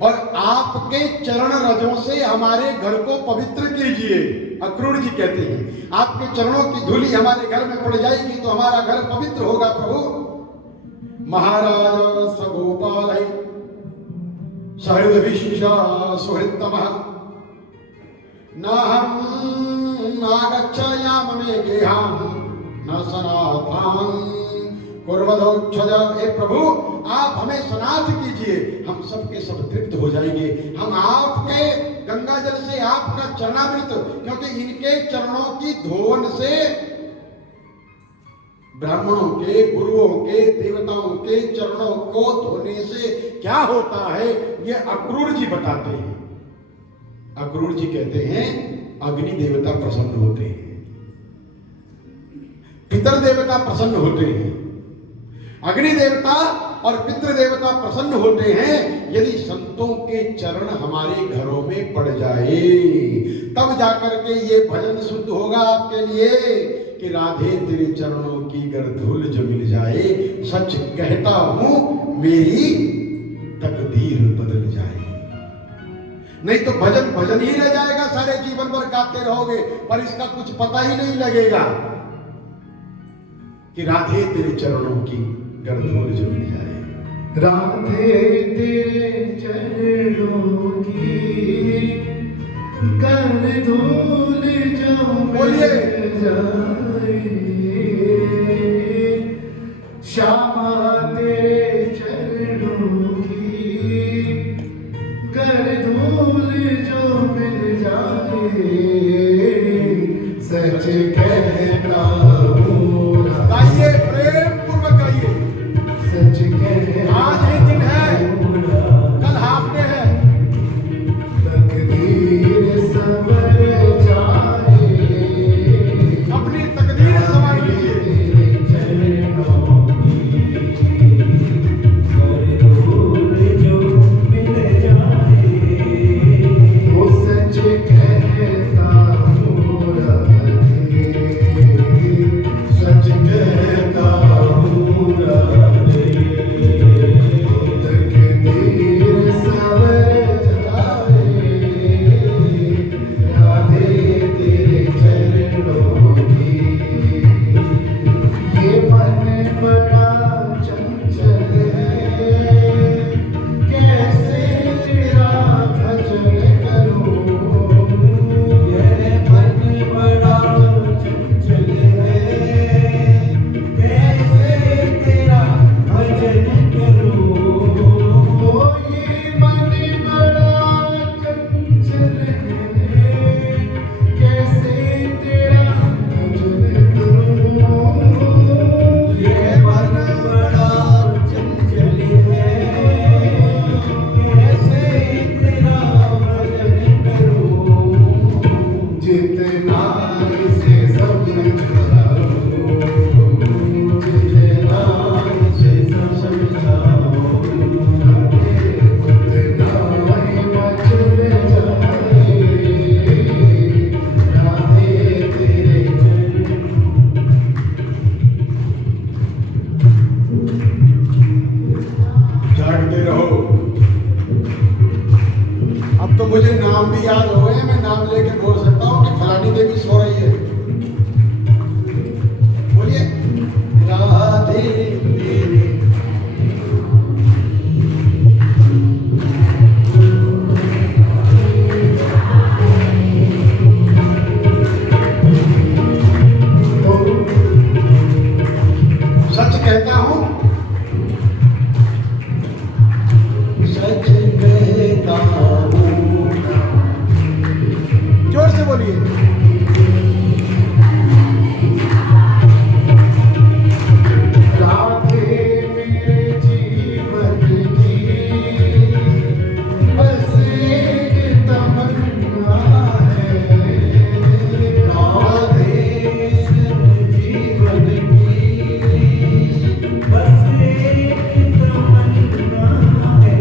और आपके चरण रजों से हमारे घर को पवित्र कीजिए। अक्रूर जी कहते हैं आपके चरणों की धूलि हमारे घर में पड़ जाएगी तो हमारा घर पवित्र होगा प्रभु। महाराज सगोपाल सहृद विशिषा सुहृत्तमः न हम आगच्छायाम में गेहाम न सनाथाम कुर्वधोक्षज। हे प्रभु आप हमें सनाथ कीजिए, हम सबके सब तृप्त हो जाएंगे। हम आपके गंगा जल से आपका चरणामृत, क्योंकि इनके चरणों की धोवन से ब्राह्मणों के, गुरुओं के, देवताओं के चरणों को धोने से क्या होता है ये अक्रूर जी बताते हैं। अक्रूर जी कहते हैं अग्नि देवता प्रसन्न होते हैं, पितर देवता प्रसन्न होते हैं, अग्नि देवता और पितृ देवता प्रसन्न होते हैं यदि संतों के चरण हमारे घरों में पड़ जाए। तब जाकर के ये भजन शुद्ध होगा आपके लिए कि राधे तेरे चरणों की गर धूल जो मिल जाए, सच कहता हूं मेरी तकदीर बदल जाए। नहीं तो भजन भजन ही रह जाएगा, सारे जीवन भर गाते रहोगे पर इसका कुछ पता ही नहीं लगेगा कि राधे तेरे चरणों की गर धूल जो मिल जाए। राधे तेरे चरणों की गर धूल जो मिल जाए, श्यामा तेरे चरणों की गर धूल जो मिल जाए, सच कहता हूँ। गाइए प्रेम पूर्वक गाइए। सच कहता आज ही दिन है, कल हाफ डे है। तकदीर संवर जाए, अपनी तकदीर संवार लीजिए। चरणों की गर धूल जो मिल जाए, वो सच कहता हूँ राधे, सच कहता हूँ राधे। तकदीर संवर जाए, राधे तेरे चरणों की। ये मन बड़ा चंचल है, कैसे तेरा भजन करूं। ये मन बड़ा चंचल है, कैसे तेरा भजन करूं। ओ ये मन बड़ा चंचल है, कैसे तेरा भजन करूं। ये मन बड़ा चंचल है, कैसे तेरा भजन करूं। जितना इसे समझाऊं, जितना इसे समझाऊं, उतना ही बचल जाए, राधे तेरे जागते रहो। अब तो मुझे नाम भी याद हो गए, मैं नाम लेके बोल सकता हूँ कि फलानी देवी सो रही है। बोलिए राधे तेरे। सच कहता हूँ, सच कहता हूँ। जोर से बोलिए। राधे मेरे जीवन की बस एक तमन्ना है, राधे जीवन की बस एक तमन्ना है।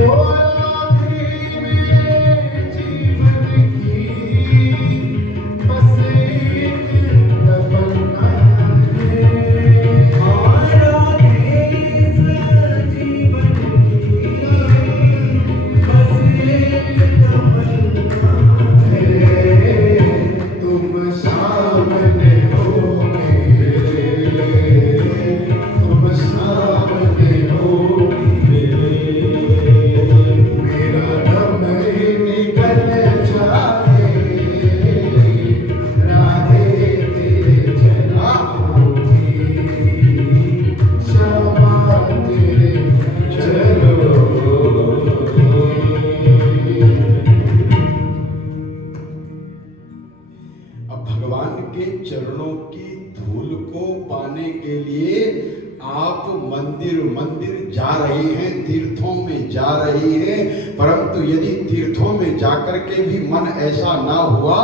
ओ राधे मेरे जीवन की नहीं है, परंतु यदि तीर्थों में जाकर के भी मन ऐसा ना हुआ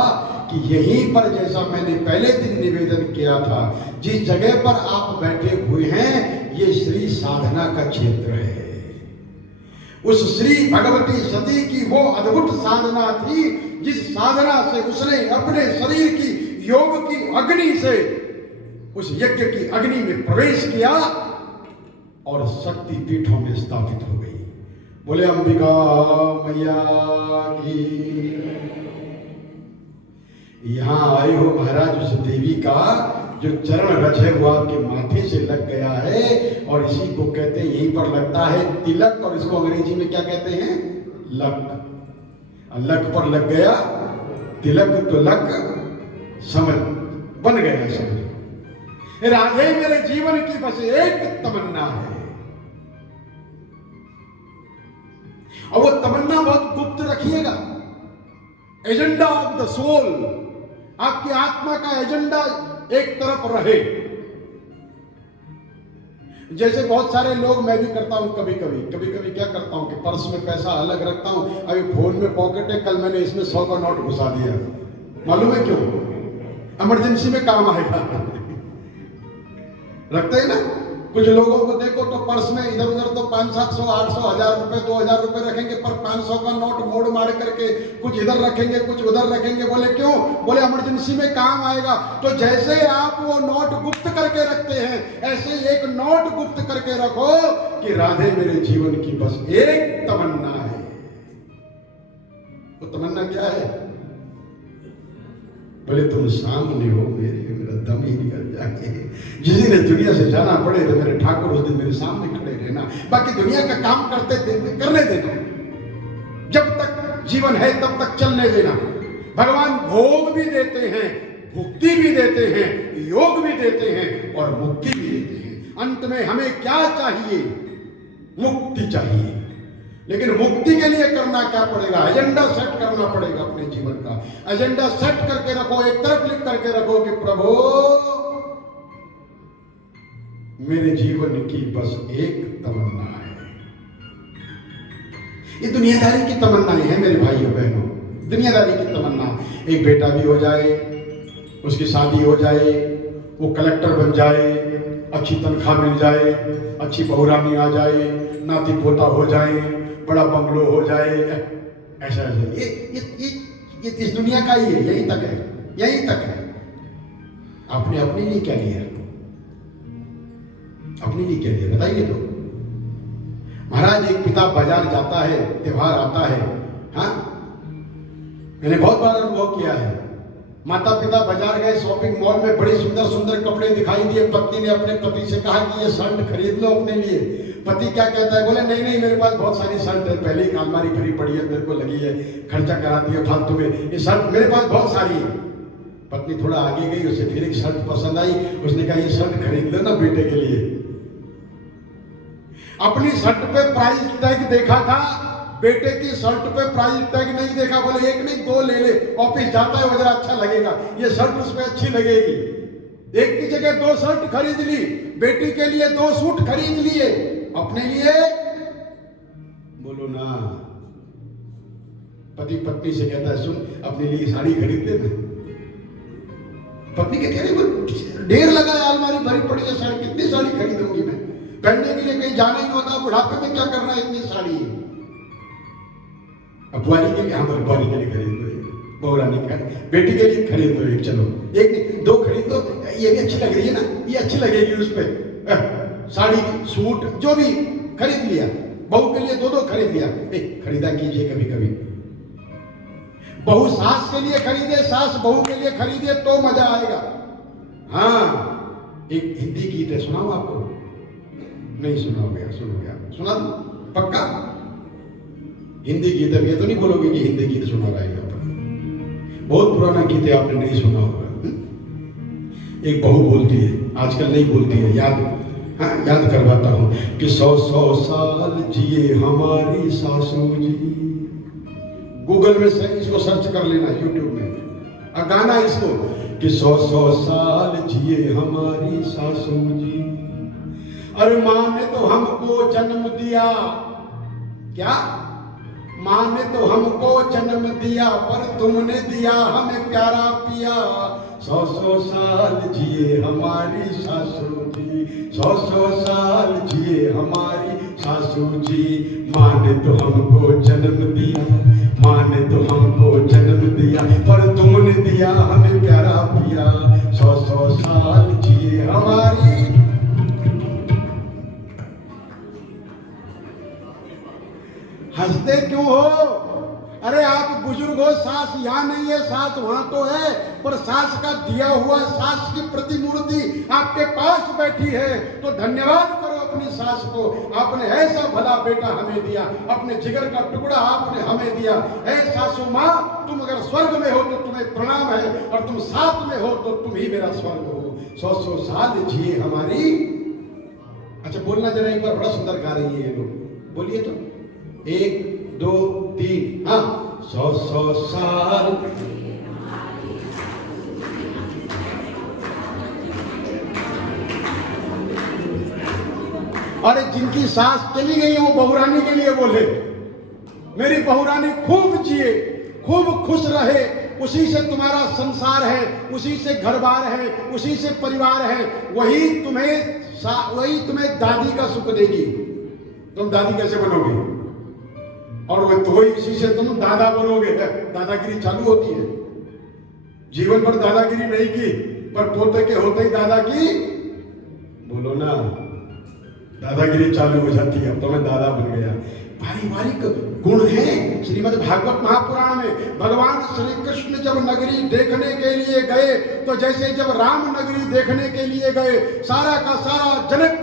कि यहीं पर, जैसा मैंने पहले दिन निवेदन किया था, जिस जगह पर आप बैठे हुए हैं ये श्री साधना का क्षेत्र है। उस श्री भगवती सती की वो अद्भुत साधना थी जिस साधना से उसने अपने शरीर की योग की अग्नि से उस यज्ञ की अग्नि में प्रवेश किया और शक्ति पीठों में स्थापित हो गई। बोले अंबिका मैया की। यहां आए हो महाराज उस देवी का जो चरण रचे हुआ आपके माथे से लग गया है, और इसी को कहते हैं, यहीं पर लगता है तिलक, और इसको अंग्रेजी में क्या कहते हैं? लक। लक पर लग गया तिलक, तो लक समझ बन गया। समझ राधे मेरे जीवन की बस एक तमन्ना है, और वो तमन्ना बहुत गुप्त रखिएगा। एजेंडा ऑफ द सोल, आपकी आत्मा का एजेंडा एक तरफ रहे। जैसे बहुत सारे लोग, मैं भी करता हूं कभी कभी क्या करता हूं कि पर्स में पैसा अलग रखता हूं, अभी फोन में पॉकेट है, कल मैंने इसमें 100 का नोट घुसा दिया। मालूम है क्यों? इमरजेंसी में काम आएगा। रखते हैं ना। कुछ लोगों को देखो तो पर्स में इधर उधर तो 500, 700, 800, 1000 रुपए, 2000 रुपए रखेंगे, पर 500 का नोट मोड़ मार करके कुछ इधर रखेंगे, कुछ उधर रखेंगे। बोले क्यों? बोले इमरजेंसी में काम आएगा। तो जैसे आप वो नोट गुप्त करके रखते हैं, ऐसे एक नोट गुप्त करके रखो कि राधे मेरे जीवन की बस एक तमन्ना है। वो तमन्ना क्या है? बोले तुम सामने हो मेरे, मेरा दम ही निकल जाए। जिस दिन दुनिया से जाना पड़े तो मेरे ठाकुर उस दिन मेरे सामने खड़े रहना, बाकी दुनिया का काम करने देना। जब तक जीवन है तब तक चलने देना। भगवान भोग भी देते हैं, भुक्ति भी देते हैं, योग भी देते हैं और मुक्ति भी देते हैं। अंत में हमें क्या चाहिए? मुक्ति चाहिए। लेकिन मुक्ति के लिए करना क्या पड़ेगा? एजेंडा सेट करना पड़ेगा। अपने जीवन का एजेंडा सेट करके रखो, एक तरफ लिख करके रखो कि प्रभु मेरे जीवन की बस एक तमन्ना है। ये दुनियादारी की तमन्नाएं हैं मेरे भाइयों बहनों, दुनियादारी की तमन्ना। एक बेटा भी हो जाए, उसकी शादी हो जाए, वो कलेक्टर बन जाए, अच्छी तनख्वाह मिल जाए, अच्छी बहुरानी आ जाए, नाती पोता हो जाए, बड़ा बंगलो हो जाए, ऐसा ये इस दुनिया का ही है। यहीं तक है, यहीं तक है। आपने अपने लिए क्या लिया? अपने लिए क्या लिया बताइए तो। महाराज एक पिता बाजार जाता है, त्योहार आता है, हाँ मैंने बहुत बार अनुभव किया है। माता पिता बाजार गए, शॉपिंग मॉल में बड़े सुंदर सुंदर कपड़े दिखाई दिए। पत्नी ने अपने पति से कहा कि ये शर्ट खरीद लो अपने लिए। पति क्या कहता है? बोले नहीं नहीं, मेरे पास बहुत सारी शर्ट है, पहले ही अलमारी भरी पड़ी है, मेरे को लगी है, खर्चा कराती है फालतू में, ये शर्ट मेरे पास बहुत सारी है। पत्नी थोड़ा आगे गई, उसे फिर एक शर्ट पसंद आई, उसने कहा ये शर्ट खरीद लो ना बेटे के लिए। अपनी शर्ट पे प्राइस टैग देखा था, बेटे की शर्ट पे प्राइस टैग नहीं देखा। बोले एक नहीं 2 ले ले, ऑफिस जाता है वो जरा अच्छा लगेगा, ये शर्ट उस पर अच्छी लगेगी। एक की जगह 2 शर्ट खरीद ली, बेटी के लिए 2 सूट खरीद लिए, अपने लिए बोलो ना। पति पत्नी से कहता है सुन अपने लिए साड़ी खरीद ले। पत्नी के कह रही ढेर लगा है, अलमारी भरी पड़ी है साड़ी, कितनी साड़ी खरीदूंगी मैं? पहनने के लिए कहीं जाना ही होता, बुढ़ापे में क्या करना है इतनी साड़ी? अब बुआरी के लिए, हाँ बुआरी के लिए खरीद लो, बहुरानी का, बेटी के लिए खरीद लो एक, चलो एक नहीं 2 खरीद लो, ये भी अच्छी लग रही है ना, ये अच्छी लगेगी उस पर। साड़ी सूट जो भी खरीद लिया, बहू के लिए 2 खरीद लिया। खरीदा कीजिए कभी कभी। बहू सास के लिए खरीदे, सास बहू के लिए खरीदे तो मजा आएगा। हाँ एक हिंदी गीत है, सुनाऊं आपको? नहीं सुनाओगे? सुनोगे? सुना दो पक्का? हिंदी गीत है, ये तो नहीं बोलोगे कि हिंदी गीत सुना रहा है यहाँ पर। बहुत पुराना गीत है, आपने नहीं सुना होगा। एक बहू बोलती है, आजकल नहीं बोलती है, याद करवाता हूं कि 100 साल जिए हमारी सासू जी। गूगल में इसको सर्च कर लेना, यूट्यूब में, और गाना इसको कि 100 साल जिए हमारी सासू जी। अरे माँ ने तो हमको जन्म दिया, क्या माँ ने तो हमको जन्म दिया पर तुमने दिया हमें प्यारा पिया। 100 साल जिए हमारी सासू जी, 100 साल जिए हमारी सासू जी। माँ ने तो हमको जन्म दिया, माँ ने तो हमको जन्म दिया पर तुमने दिया हमें प्यारा पिया। 100 साल जिए हमारी। हंसते क्यों हो? अरे आप बुजुर्ग हो, सास यहाँ नहीं है, सास वहां तो है, पर सास का दिया हुआ सास की प्रतिमूर्ति आपके पास बैठी है, तो धन्यवाद करो अपनी सास को। आपने ऐसा भला बेटा हमें दिया, अपने जिगर का टुकड़ा आपने हमें दिया। ऐ सासू माँ, तुम अगर स्वर्ग में हो तो तुम्हें प्रणाम है, और तुम साथ में हो तो तुम ही मेरा स्वर्ग हो। 100 साल जिए हमारी। अच्छा बोलना जरा एक बार, बड़ा सुंदर गा रही है ये लोग, बोलिए तो। 1 2 3 हाँ। 100 साल। अरे जिनकी सास चली गई है वो बहुरानी के लिए बोले, मेरी बहुरानी खूब जिए, खूब खुश रहे, उसी से तुम्हारा संसार है, उसी से घर बार है, उसी से परिवार है, वही तुम्हें दादी का सुख देगी। तुम दादी कैसे बनोगे? और वो इसी से तुम दादा बनोगे। दादागिरी चालू होती है, जीवन भर दादागिरी नहीं की, पर पोते के होते ही दादा की, बोलो ना, दादागिरी चालू हो जाती है। अब तो मैं दादा बन गया। पारिवारिक गुण है। श्रीमद् भागवत महापुराण में भगवान श्री कृष्ण जब नगरी देखने के लिए गए, तो जैसे जब राम नगरी देखने के लिए गए, सारा का सारा जनक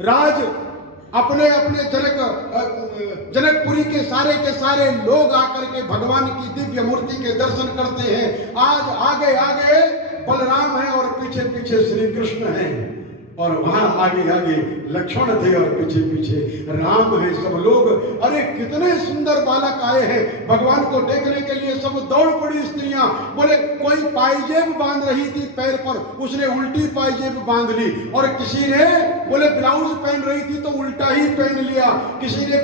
राज अपने अपने जनकपुरी के सारे लोग आकर के भगवान की दिव्य मूर्ति के दर्शन करते हैं। आज आगे आगे बलराम है और पीछे पीछे श्री कृष्ण है, और वहां आगे आगे लक्ष्मण थे और पीछे पीछे राम है। सब लोग, अरे कितने सुंदर बालक आए हैं भगवान को देखने के लिए। सब दौड़ पड़ी स्त्रियां। बोले कोई पायजेब बांध रही थी पैर पर, उसने उल्टी पायजेब बांध ली, और किसी ने बोले ब्लाउज पहन रही थी तो उल्टा ही पहन लिया। किसी ने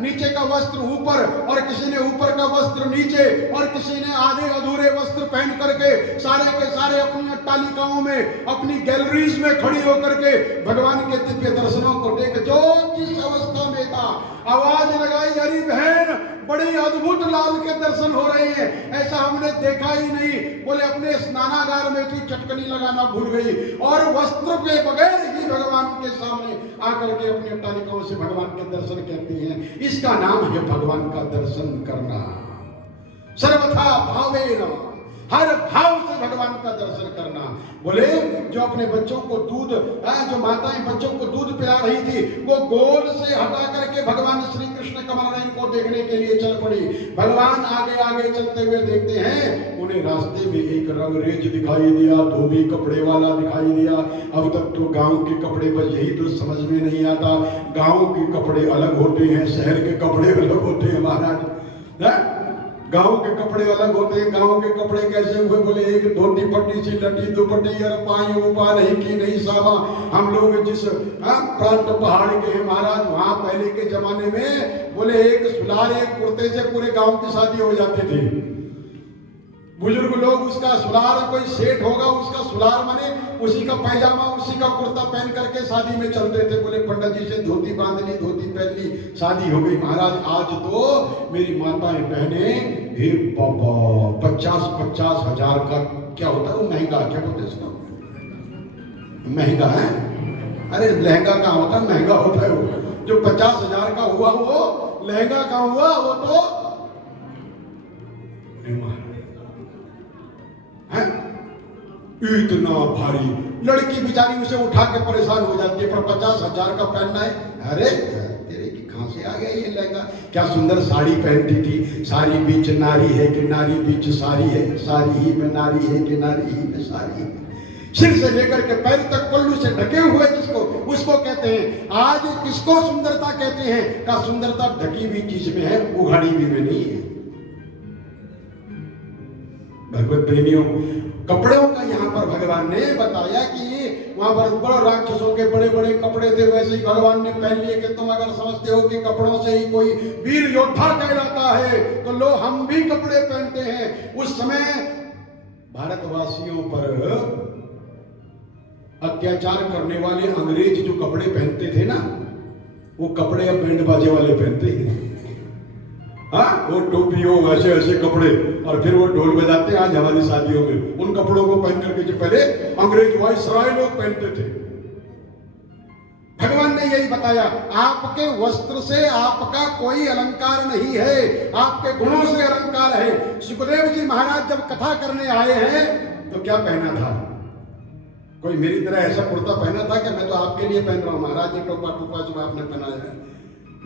नीचे का वस्त्र ऊपर, और किसी ने ऊपर का वस्त्र नीचे, और किसी ने आधे अधूरे वस्त्र पहन करके सारे के सारे अपनी अट्टालिकाओं में, अपनी गैलरीज में खड़ी होकर के भगवान के दिव्य दर्शनों को देख, जो जिस अवस्था में था आवाज लगाई, अरे बहन बड़ी अद्भुत लाल के दर्शन हो रहे हैं, ऐसा हमने देखा ही नहीं। बोले अपने स्नानागार में भी चटकनी लगाना भूल गई, और वस्त्र के बगैर ही भगवान के सामने आकर के अपनी अट्टालिकाओं से भगवान के दर्शन करती हैं। इसका नाम है भगवान का दर्शन करना। सर्वथा भावेन, हर भाव से भगवान का दर्शन करना। बोले जो अपने बच्चों को दूध, जो माताएं बच्चों को दूध पिला रही थी, वो गोद से हटा करके भगवान श्री कृष्ण कमलनयन को देखने के लिए चल पड़ी। भगवान आगे आगे चलते हुए देखते हैं, उन्हें रास्ते में एक रंगरेज दिखाई दिया, धोबी कपड़े वाला दिखाई दिया। अब तक तो गांव के कपड़े बस यही तो समझ में नहीं आता, गांव के कपड़े अलग होते हैं, शहर के कपड़े अलग होते हैं महाराज। गांव के कपड़े अलग होते हैं। गांव के कपड़े कैसे हुए? बोले एक धोती पट्टी सी लटी दुपट्टी, और पाई उपा नहीं की नहीं सामा। हम लोग जिस प्रांत पहाड़ के हैं महाराज, वहां पहले के जमाने में बोले एक सुलार एक कुर्ते से पूरे गांव की शादी हो जाती थी। बुजुर्ग लोग उसका सुलार, कोई सेठ होगा उसका सुलार माने उसी का पैजामा उसी का कुर्ता पहन करके शादी में चलते थे। बोले पंडित जी से धोती बांध ली, धोती पहन ली, शादी हो गई। महाराज आज तो मेरी माताएं बहने, हे बाबा, 50-50 हजार का क्या होता है वो महंगा, क्या बोलते हैं इसका, महंगा है। अरे लहंगा कहाँ होता है, महंगा होता है वो। जो 50,000 का हुआ वो लहंगा कहाँ हुआ, वो तो है इतना भारी। लड़की बेचारी उसे उठा के परेशान हो जाती है, पर 50,000 का पहनना है। अरे तेरे की कहां से आ गया ये लहंगा? क्या सुंदर साड़ी पहनती थी। साड़ी बीच नारी है कि नारी बीच साड़ी है, साड़ी ही में नारी है कि नारी ही में साड़ी है। सिर से लेकर के पैर तक पल्लू से ढके हुए जिसको, उसको कहते हैं। आज किसको सुंदरता कहते हैं? का सुंदरता ढकी हुई चीज में है, उघाड़ी हुई में नहीं है। भगवत प्रेमियों, कपड़ों का यहाँ पर भगवान ने बताया कि वहां पर बड़े राक्षसों के बड़े बड़े कपड़े थे, वैसे ही भगवान ने पहन लिए कि तुम अगर समझते हो कि कपड़ों से ही कोई वीर योद्धा कहलाता है तो लो हम भी कपड़े पहनते हैं। उस समय भारतवासियों पर अत्याचार करने वाले अंग्रेज जो कपड़े पहनते थे ना, वो कपड़े अब बैंड बाजे वाले पहनते हैं। हाँ, वो टोपी हो, ऐसे ऐसे कपड़े, और फिर वो ढोल बजाते हैं आज हमारी शादियों में, उन कपड़ों को पहन करके जो पहले अंग्रेज वाइसराय लोग पहनते थे। भगवान ने यही बताया, आपके वस्त्र से आपका कोई अलंकार नहीं है, आपके गुणों से अलंकार है। सुखदेव जी महाराज जब कथा करने आए हैं तो क्या पहना था? कोई मेरी तरह ऐसा कुर्ता पहना था कि मैं तो आपके लिए पहन रहा हूं, महाराज जी टोपा टोपा जो आपने पहना है,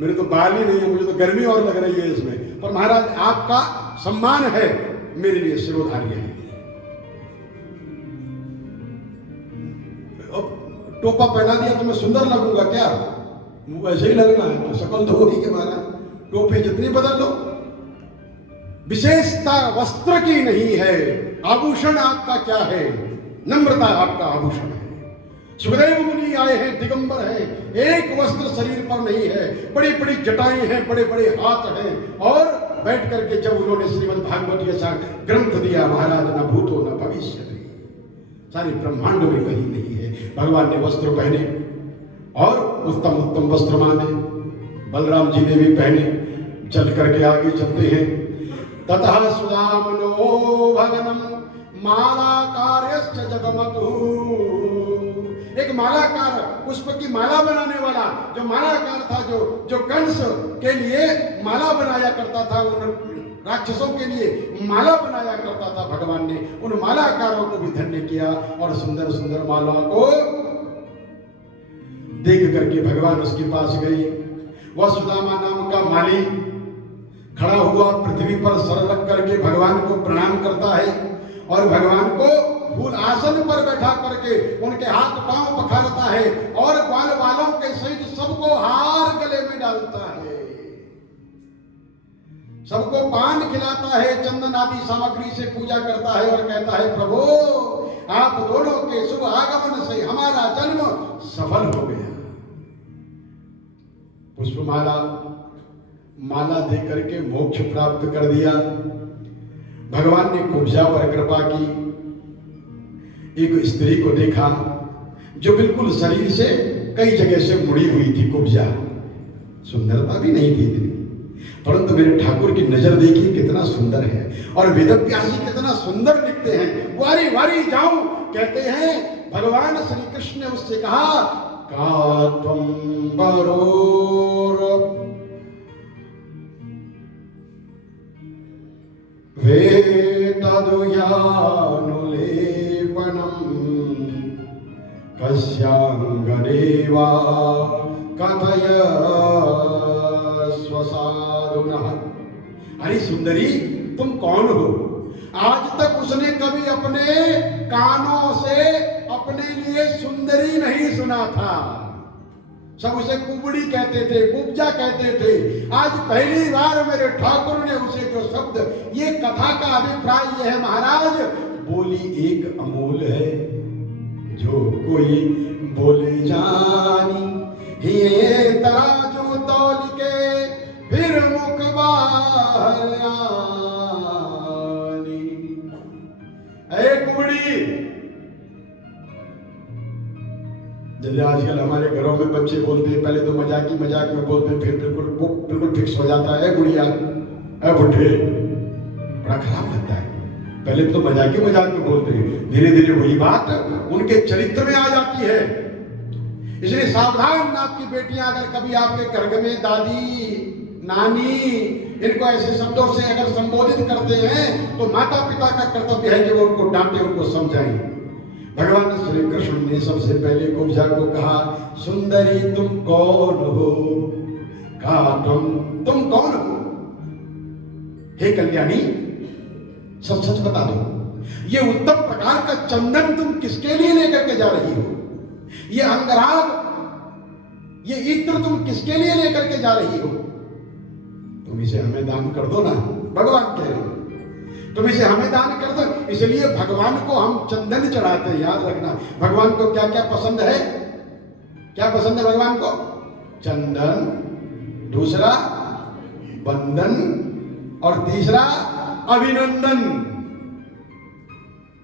मेरे तो बाल ही नहीं है, मुझे तो गर्मी और लग रही है इसमें, पर महाराज आपका सम्मान है, मेरे लिए शिरोधार्य है। टोपा पहना दिया तो मैं सुंदर लगूंगा क्या? वैसे ही लगना है तो शकल तो होगी कि महाराज टोपी जितनी बदल लो। विशेषता वस्त्र की नहीं है, आभूषण आपका क्या है? नम्रता आपका आभूषण है। सुखदेव मुनि आए हैं, दिगंबर हैं, एक वस्त्र शरीर पर नहीं है, बड़ी बड़ी जटाएं हैं, बड़े बड़े हाथ हैं, और बैठ करके जब उन्होंने श्रीमद् भागवत जैसा ग्रंथ दिया, महाराज न भूतो न भविष्य, सारे ब्रह्मांड में कहीं नहीं है। भगवान ने वस्त्र पहने और उत्तम उत्तम वस्त्र माने, बलराम जी ने भी पहने। चल करके आगे चलते हैं। ततः सुदामनो भगनम मालाकार्यश्च जगमतु, एक मालाकार, पुष्प की माला बनाने वाला जो मालाकार था, जो कंस के लिए माला बनाया करता था, उन राक्षसों के लिए माला बनाया करता था, भगवान ने उन मालाकारों को भी धन्य किया और सुंदर सुंदर मालाओं को देख करके भगवान उसके पास गए। वह सुदामा नाम का माली खड़ा हुआ, पृथ्वी पर सर रख करके भगवान को प्रणाम करता है और भगवान को फूल आसन पर बैठा करके उनके हाथ पांव पखारता है और ग्वाल वालों के सहित सबको हार गले में डालता है, सबको पान खिलाता है, चंदन आदि सामग्री से पूजा करता है और कहता है, प्रभु आप दोनों के शुभ आगमन से हमारा जन्म सफल हो गया। पुष्पमाला माला दे करके मोक्ष प्राप्त कर दिया। भगवान ने कुब्जा पर कृपा की। एक स्त्री को देखा जो बिल्कुल शरीर से कई जगह से मुड़ी हुई थी, कुब्जा, सुंदरता भी नहीं थी इतनी, परंतु मेरे ठाकुर की नजर देखी कितना सुंदर है, और वेदव्यासी कितना सुंदर लिखते हैं। वारी वारी जाऊं कहते हैं, भगवान श्री कृष्ण ने उससे कहा, का त्वं वरोर वेतदुयानुलेपनम कस्यांगदेवा कथय स्वसाधुनः। अरे सुंदरी, तुम कौन हो? आज तक उसने कभी अपने कानों से अपने लिए सुंदरी नहीं सुना था, सब उसे कुबड़ी कहते थे, कुब्जा कहते थे। आज पहली बार मेरे ठाकुर ने उसे जो शब्द, ये कथा का अभिप्राय यह है महाराज, बोली एक अमूल है, जो कोई बोले जानी, ये तराजू तौल के फिर मुख बाहर आनी। ऐ कुबड़ी, जैसे आजकल हमारे घरों में बच्चे बोलते हैं, पहले तो मजाक में बोलते हैं, फिर बिल्कुल फिक्स हो जाता है, गुड़िया, ऐ बुढ़े, बड़ा खराब लगता है। पहले तो मजाक में बोलते हैं, धीरे धीरे वही बात उनके चरित्र में आ जाती है। इसलिए सावधान, आपकी बेटियां अगर कभी आपके घर में दादी, नानी, इनको ऐसे शब्दों से अगर संबोधित करते हैं तो माता पिता का कर्तव्य है कि वो उनको डांटे, उनको समझाएं। भगवान श्री कृष्ण ने सबसे पहले कुब्जा को कहा, सुंदरी तुम कौन हो? कहा तुम कौन हो? हे कल्याणी, सच सच बता दो, ये उत्तम प्रकार का चंदन तुम किसके लिए लेकर के जा रही हो? ये अंगराग, ये इत्र तुम किसके लिए लेकर के जा रही हो? तुम इसे हमें दान कर दो ना, भगवान कह रहे हैं। तुम इसे हमें दान कर दो। इसलिए भगवान को हम चंदन चढ़ाते हैं, याद रखना। भगवान को क्या क्या पसंद है? क्या पसंद है भगवान को? चंदन, दूसरा बंदन, और तीसरा अभिनंदन।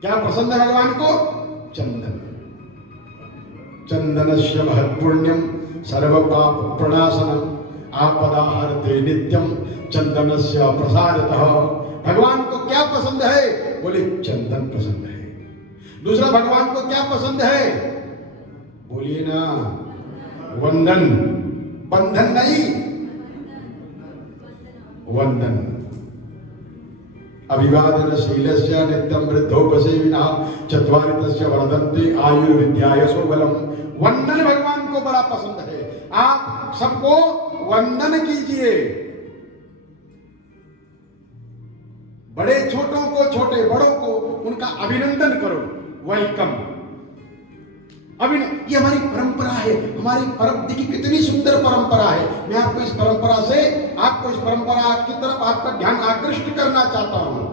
क्या पसंद है भगवान को? चंदन। चंदनस्य महत्पुण्यम सर्व पाप प्रणाशनम आपदाहरते नित्यम चंदनस्य प्रसादतः। भगवान को क्या पसंद है? बोले चंदन पसंद है। दूसरा भगवान को क्या पसंद है? बोलिए ना, वंदन। बंधन नहीं, वंदन। अभिवादनशीलस्य नित्यं वृद्धोपसेविनः चत्वारि तस्य वर्धन्ते आयुर्विद्यायसो बलम्। वंदन भगवान को बड़ा पसंद है। आप सबको वंदन कीजिए, बड़े छोटों को, छोटे बड़ों को उनका अभिनंदन करो, वेलकम। ये हमारी परंपरा है। हमारी देखिए कितनी सुंदर परंपरा है। मैं आपको इस परंपरा की तरफ आपका ध्यान आकृष्ट करना चाहता हूं।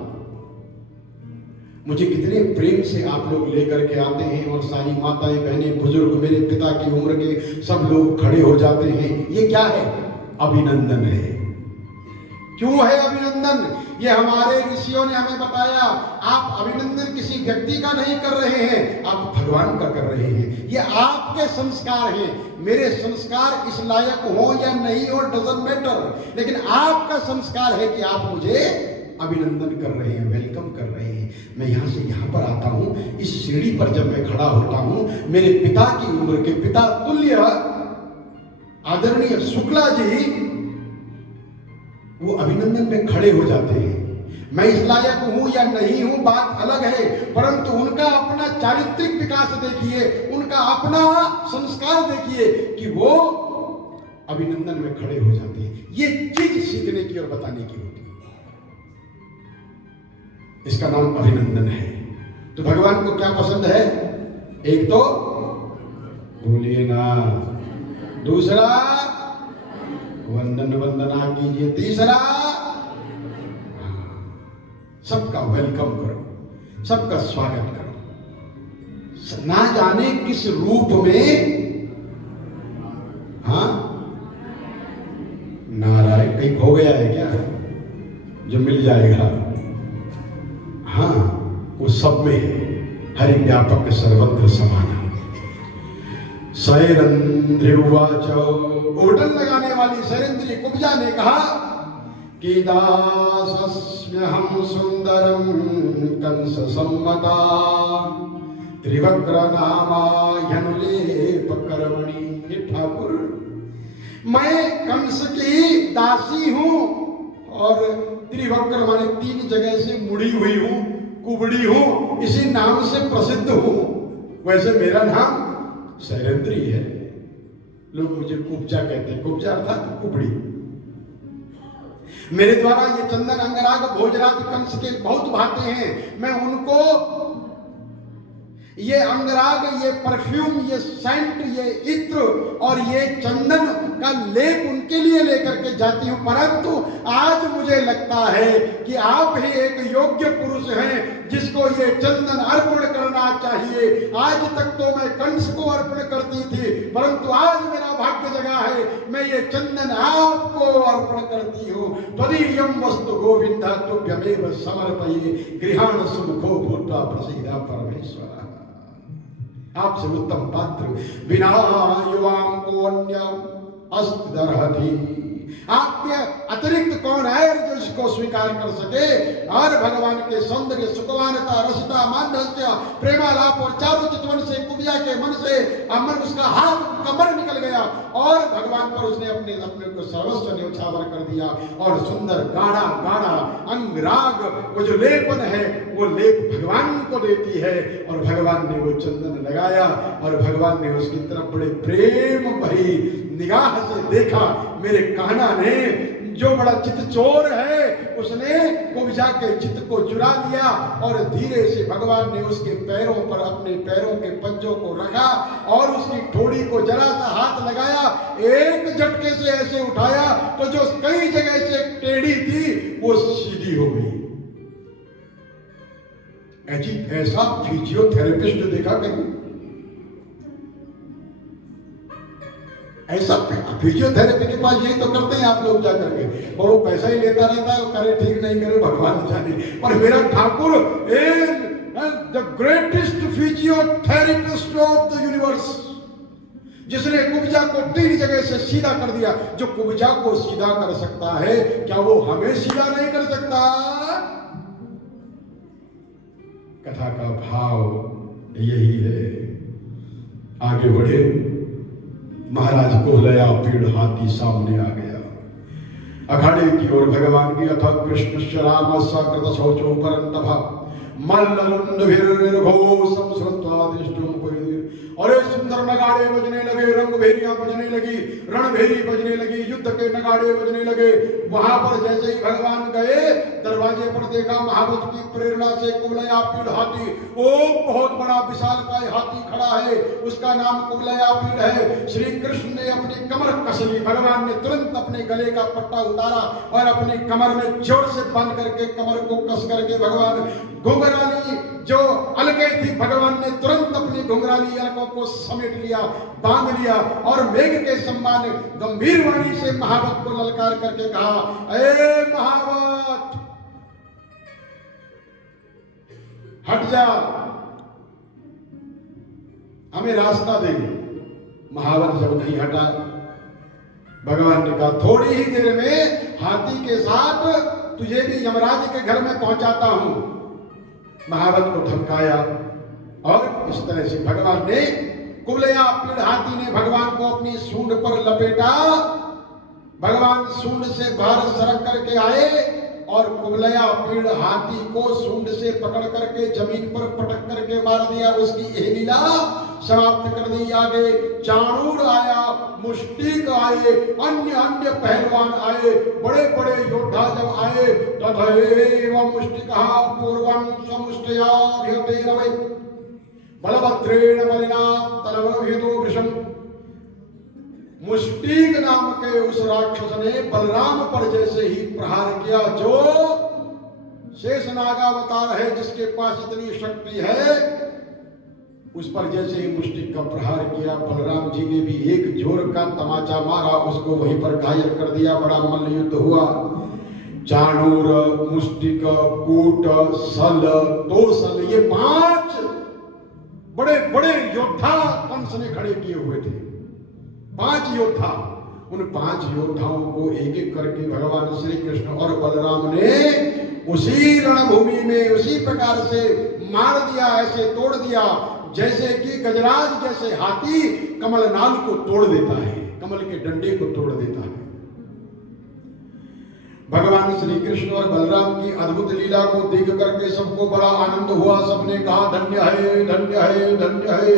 मुझे कितने प्रेम से आप लोग लेकर के आते हैं और सारी माताएं, बहनें, बुजुर्ग, मेरे पिता की उम्र के सब लोग खड़े हो जाते हैं। ये क्या है? अभिनंदन है। क्यों है अभिनंदन? ये हमारे ऋषियों ने हमें बताया। आप अभिनंदन किसी व्यक्ति का नहीं कर रहे हैं, आप भगवान का कर रहे हैं। ये आपके संस्कार हैं। मेरे संस्कार इस लायक हो या नहीं हो, डजंट मैटर, लेकिन आपका संस्कार है कि आप मुझे अभिनंदन कर रहे हैं, वेलकम कर रहे हैं। मैं यहां से यहां पर आता हूं, इस सीढ़ी पर जब मैं खड़ा होता हूं, मेरे पिता की उम्र के पिता तुल्य आदरणीय शुक्ला जी वो अभिनंदन में खड़े हो जाते हैं। मैं इस लायक हूं या नहीं हूं बात अलग है, परंतु उनका अपना चारित्रिक विकास देखिए, उनका अपना संस्कार देखिए कि वो अभिनंदन में खड़े हो जाते हैं। ये चीज सीखने की और बताने की होती है। इसका नाम अभिनंदन है। तो भगवान को क्या पसंद है? एक तो बोलिए ना, दूसरा वंदन वंदना कीजिए, तीसरा सबका वेलकम करो, सबका स्वागत करो। ना जाने किस रूप में, हाँ नारायण कहीं खो गया है क्या जो मिल जाएगा? हाँ, वो सब में है। हरि व्यापक सर्वत्र समाना। सैरंध्रिवाच, उर्डन लगाने वाली सैरंध्री कुब्जा ने कहा कि दासस्म्यहं सुंदरम कंस सम्मता त्रिवक्र नामायनुलेप कर्मणि। हे ठाकुर, मैं कंस की दासी हूं और त्रिवक्र माने 3 जगह से मुड़ी हुई हूं, कुबड़ी हूं, इसी नाम से प्रसिद्ध हूं। वैसे मेरा नाम सैरंध्री है, लोग मुझे कुब्जा कहते हैं। कुब्जा अर्थात कुबड़ी। मेरे द्वारा ये चंदन अंगराग भोजराज कंस के बहुत भाते हैं। मैं उनको ये अंगराग, ये परफ्यूम, ये सेंट, ये इत्र और ये चंदन का लेप उनके लिए लेकर के जाती हूं। परंतु आज मुझे लगता है कि आप ही एक योग्य पुरुष हैं जिसको ये चंदन अर्पण करना चाहिए। आज तक तो मैं कंस को अर्पण करती थी, परंतु आज मेरा भाग्य जगा है, मैं ये चंदन आपको अर्पण करती हूँ। त्वदीयं वस्तु गोविंद तुभ्यमेव समर्पये गृहाण सुमुखो भूत्वा प्रसीदा परमेश्वर। आपसे उत्तम पात्र बिना युवाम को अन्य अस्तिदर्हति। आपके अतिरिक्त कौन है जो इसको स्वीकार कर सके? और भगवान के सौंदर्य, सुखवानता, रसता, माधुर्य, प्रेमालाप और चारु चितवन से कुब्जा के मन से अमर उसका हाथ कमर निकल गया और भगवान पर उसने अपने को सर्वस्व न्यौछावर कर दिया। और सुंदर गाढ़ा गाढ़ा अंगराग, वो जो लेपन है, वो लेप भगवान को देती है। और भगवान ने वो चंदन लगाया और भगवान ने उसकी तरफ बड़े प्रेम भरी निगाह से देखा। मेरे कान्हा ने, जो बड़ा चित चोर है, उसने कुब्जा के चित्त को चुरा लिया और धीरे से भगवान ने उसके पैरों पर अपने पैरों के पंजों को रखा और उसकी ठोड़ी को जरा सा हाथ लगाया, एक झटके से ऐसे उठाया तो जो कई जगह से टेढ़ी थी वो सीधी हो गई। ऐसा फिजियोथेरेपिस्ट देखा कहीं? ऐसा फिजियोथेरेपी के पास यही तो करते हैं आप लोग जा करके, और वो पैसा ही लेता रहता है, करे ठीक नहीं करे भगवान जाने। पर मेरा Thakur is the greatest physiotherapist of the universe, जिसने कुब्जा को 3 जगह से सीधा कर दिया। जो कुब्जा को सीधा कर सकता है, क्या वो हमें सीधा नहीं कर सकता? कथा का भाव यही है। आगे बढ़े। महाराज कोहलया पीड़ हाथी सामने आ गया। अखाड़े की ओर भगवान की अथ कृष्ण शराम सकृत शौचो परंतभा मल्लुंडभिर्घोषम श्रुत्वादिष्टुम कोई। अरे सुंदर नगाड़े बजने लगे, रंग भेरियां बजने लगी, रणभेरी बजने लगी, युद्ध के नगाड़े बजने लगे। वहां पर जैसे ही भगवान गए, दरवाजे पर देखा महावत की प्रेरणा से कुबलया पीड़ हाथी, ओ बहुत बड़ा विशालकाय हाथी खड़ा है, उसका नाम कुबलया पीड़ है। श्री कृष्ण ने अपनी कमर कस ली। भगवान ने तुरंत अपने गले का पट्टा उतारा और अपनी कमर में जोर से बांध करके कमर को कस करके भगवान घुंघराली जो अलगे थी, भगवान ने तुरंत अपनी घुंघराली अलकों को समेट लिया, बांध लिया और मेघ के समान गंभीर वाणी से महावत को ललकार करके कहा, ए महावत हट जा, हमें रास्ता दे। महावत जब नहीं हटा, भगवान ने कहा थोड़ी ही देर में हाथी के साथ तुझे भी यमराज के घर में पहुंचाता हूं। महावत को धमकाया और इस तरह से भगवान ने, कुबलया पीड़ हाथी ने भगवान को अपनी सूंड पर लपेटा। भगवान सूंड से बाहर सरक करके आए और कुबलया पीड़ हाथी को सूंड से पकड़ करके जमीन पर पटक करके मार दिया। उसकी यह लीला समाप्त कर दी। आगे चाणूर आया, मुष्टिक आए, अन्य पहलवान आए, बड़े बड़े योद्धा जब आए, तथैव मुष्टिकः पूर्वं समुष्टयाभिहतेरवै बलभद्रेण बलिना तलवभितो वृषम्। मुष्टिक नाम के उस राक्षस ने बलराम पर जैसे ही प्रहार किया, जो शेषनागावतार है, जिसके पास इतनी शक्ति है, उस पर जैसे ही मुष्टिक का प्रहार किया, बलराम जी ने भी एक जोर का तमाचा मारा, उसको वहीं पर घायल कर दिया। बड़ा मल्ल युद्ध हुआ। चाणूर, मुष्टिक, कूट, सल, तोसल, ये 5 बड़े बड़े योद्धा कंस ने खड़े किए हुए थे। 5 योद्धा। उन 5 योद्धाओं को एक एक करके भगवान श्री कृष्ण और बलराम ने उसी रणभूमि में उसी प्रकार से मार दिया, ऐसे तोड़ दिया जैसे कि गजराज जैसे हाथी कमलनाल को तोड़ देता है, कमल के डंडे को तोड़ देता है। भगवान श्री कृष्ण और बलराम की अद्भुत लीला को देख करके सबको बड़ा आनंद हुआ। सबने कहा धन्य है, धन्य है, धन्य है।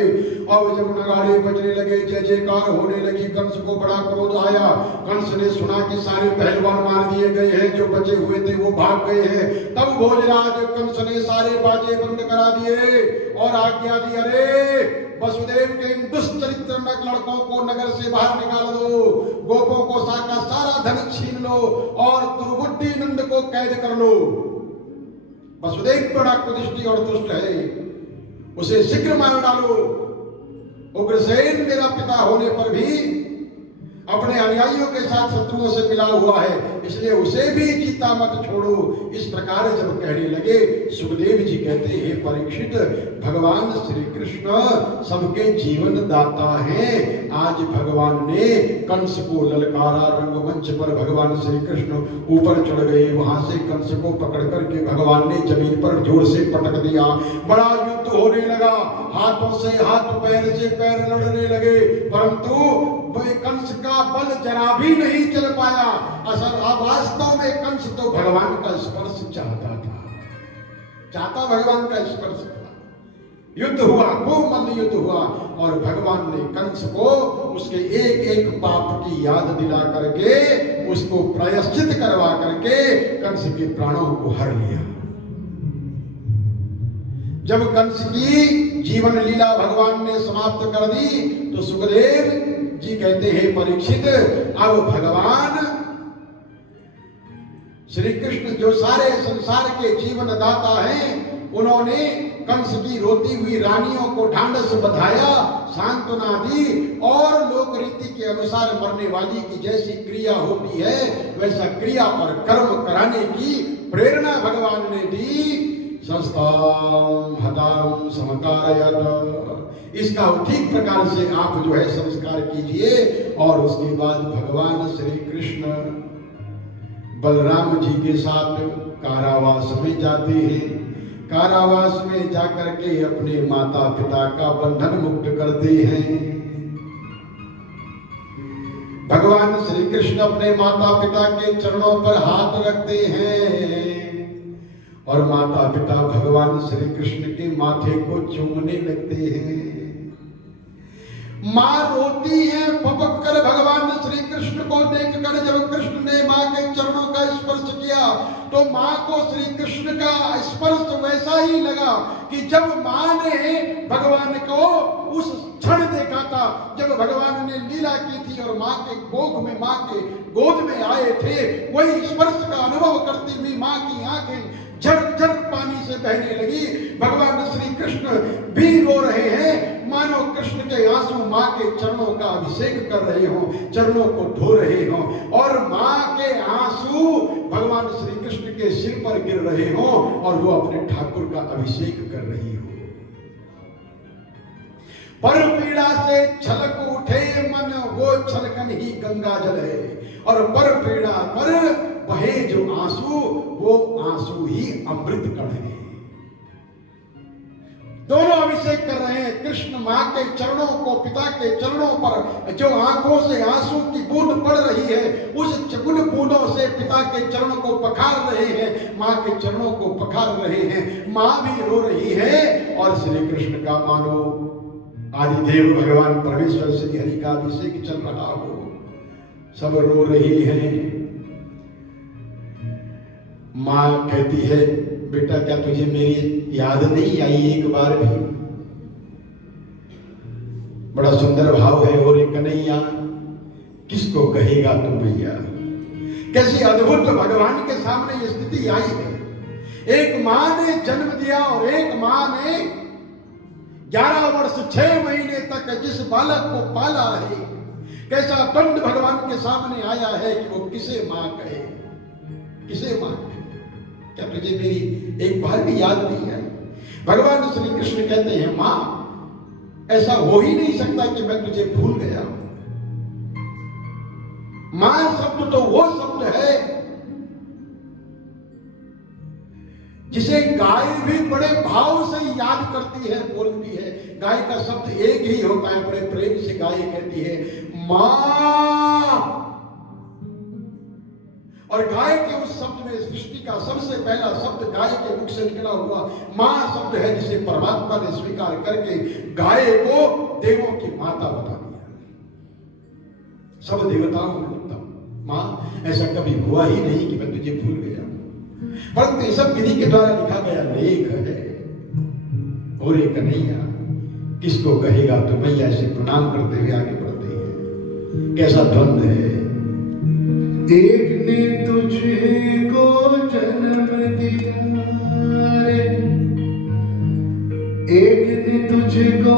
अब जब नगाड़े बजने लगे, जय जयकार होने लगी, कंस को बड़ा क्रोध आया। कंस ने सुना कि सारे पहलवान मार दिए गए हैं, जो बचे हुए थे वो भाग गए हैं। तब भोजराज कंस ने सारे बाजे बंद करा दिए और आज्ञा दी, अरे वसुदेव के इन दुष्चरित्र लड़कों को नगर से बाहर निकाल दो, गोपों को का सारा धन छीन लो और दुर्बुद्धि नंद को कैद कर लो। वसुदेव बड़ा कुदृष्टि और दुष्ट है, उसे शीघ्र मार डालो। उग्रसेन मेरा पिता होने पर भी अपने अनुयायियों के साथ शत्रुओं से मिला हुआ है, इसलिए उसे भी जीता मत छोड़ो। इस प्रकार जब कहने लगे, सुखदेव जी कहते हैं, परीक्षित, भगवान श्री कृष्ण सबके जीवन दाता हैं। आज भगवान ने कंस को ललकारा, रंगमंच पर भगवान श्री कृष्ण ऊपर चढ़ गए, वहां से कंस को पकड़ करके भगवान ने जमीन पर जोर से पटक दिया। बड़ा युद्ध होने लगा, हाथों से हाथ, पैर से पैर लड़ने लगे, परंतु कंस का बल जरा भी नहीं चल पाया। असल वास्तव में कंस तो भगवान का स्पर्श चाहता भगवान का स्पर्श था। युद्ध हुआ, खूब मल्ल युद्ध हुआ और भगवान ने कंस को उसके एक एक पाप की याद दिला करके, उसको प्रायश्चित करवा करके कंस के प्राणों को हर लिया। जब कंस की जीवन लीला भगवान ने समाप्त कर दी, तो सुखदेव जी कहते हैं, परीक्षित, अब भगवान श्री कृष्ण जो सारे संसार के जीवन दाता हैं, उन्होंने कंस की रोती हुई रानियों को ढांढस बंधाया, सांत्वना दी और लोक रीति के अनुसार मरने वाली की जैसी क्रिया होती है वैसा क्रिया और कर्म कराने की प्रेरणा भगवान ने दी। संस्थाम हताम समकारयत, इसका ठीक प्रकार से आप जो है संस्कार कीजिए। और उसके बाद भगवान श्री कृष्ण बलराम जी के साथ कारावास में जाते हैं। कारावास में जाकर के अपने माता पिता का बंधन मुक्त करते हैं। भगवान श्री कृष्ण अपने माता पिता के चरणों पर हाथ रखते हैं और माता पिता भगवान श्री कृष्ण के माथे को चूमने लगते हैं। मां रोती है पपक कर भगवान श्री कृष्ण को देखकर। जब कृष्ण ने मां के चरणों का स्पर्श किया तो मां को श्री कृष्ण का स्पर्श वैसा ही लगा कि जब मां ने भगवान को उस क्षण देखा था जब भगवान ने लीला की थी और मां के कोख में, मां के गोद में आए थे। वही स्पर्श का अनुभव करती हुई मां की आंखें झरझर पानी से बहने लगी। भगवान श्री कृष्ण भी रो रहे हैं, मानो कृष्ण के आंसू मां के चरणों का अभिषेक कर रहे हो, चरणों को धो रहे हो और मां के आंसू भगवान श्री कृष्ण के सिर पर गिर रहे हो और वो अपने ठाकुर का अभिषेक कर रही हो। पर पीड़ा से छलक उठे मन, वो छलकन ही गंगा जल है। और पर पीड़ा पर बहे जो आंसू, वो आंसू ही अमृत कण है। दोनों अभिषेक कर रहे हैं। कृष्ण मां के चरणों को, पिता के चरणों पर जो आंखों से आंसू की बूंद पड़ रही है, उस उन बूंदों से पिता के चरणों को पखार रहे हैं, मां के चरणों को पखार रहे हैं। मां भी रो रही है और श्री कृष्ण का मानो आदिदेव भगवान परमेश्वर श्री हरि का अभिषेक चल रहा हो, सब रो रही हैं। मां कहती है, बेटा क्या तुझे मेरी याद नहीं आई एक बार भी? बड़ा सुंदर भाव है। और एक कन्हैया किसको कहेगा तू भैया। कैसी अद्भुत भगवान के सामने ये स्थिति आई है। एक मां ने जन्म दिया और एक मां ने 11 वर्ष 6 महीने तक जिस बालक को पाला है, कैसा दंड भगवान के सामने आया है कि वो किसे मां कहे, किसे मां कहे। क्या तुझे मेरी एक बार भी याद नहीं आई? भगवान श्री कृष्ण कहते हैं, मां ऐसा हो ही नहीं सकता कि मैं तुझे भूल गया। मां शब्द तो वो शब्द है जिसे गाय भी बड़े भाव से याद करती है, बोलती है। गाय का शब्द एक ही होता है, बड़े प्रेम से गाय कहती है मां। और गाय के उस शब्द में सृष्टि का सबसे पहला शब्द गाय के मुख से निकला हुआ मां शब्द है, जिसे परमात्मा ने स्वीकार करके गाय को देवों की माता बता दिया। सब देवताओं में उत्तम मां, ऐसा कभी हुआ ही नहीं कि मैं तुझे भूल गया। परंतु ये सब विधि के द्वारा लिखा गया लेख है। और एक कन्हैया किसको कहेगा तो मैया से प्रणाम करते हुए आगे बढ़ते हैं। कैसा द्वंद है। एक ने तुझको जन्म दिया रे, एक ने तुझको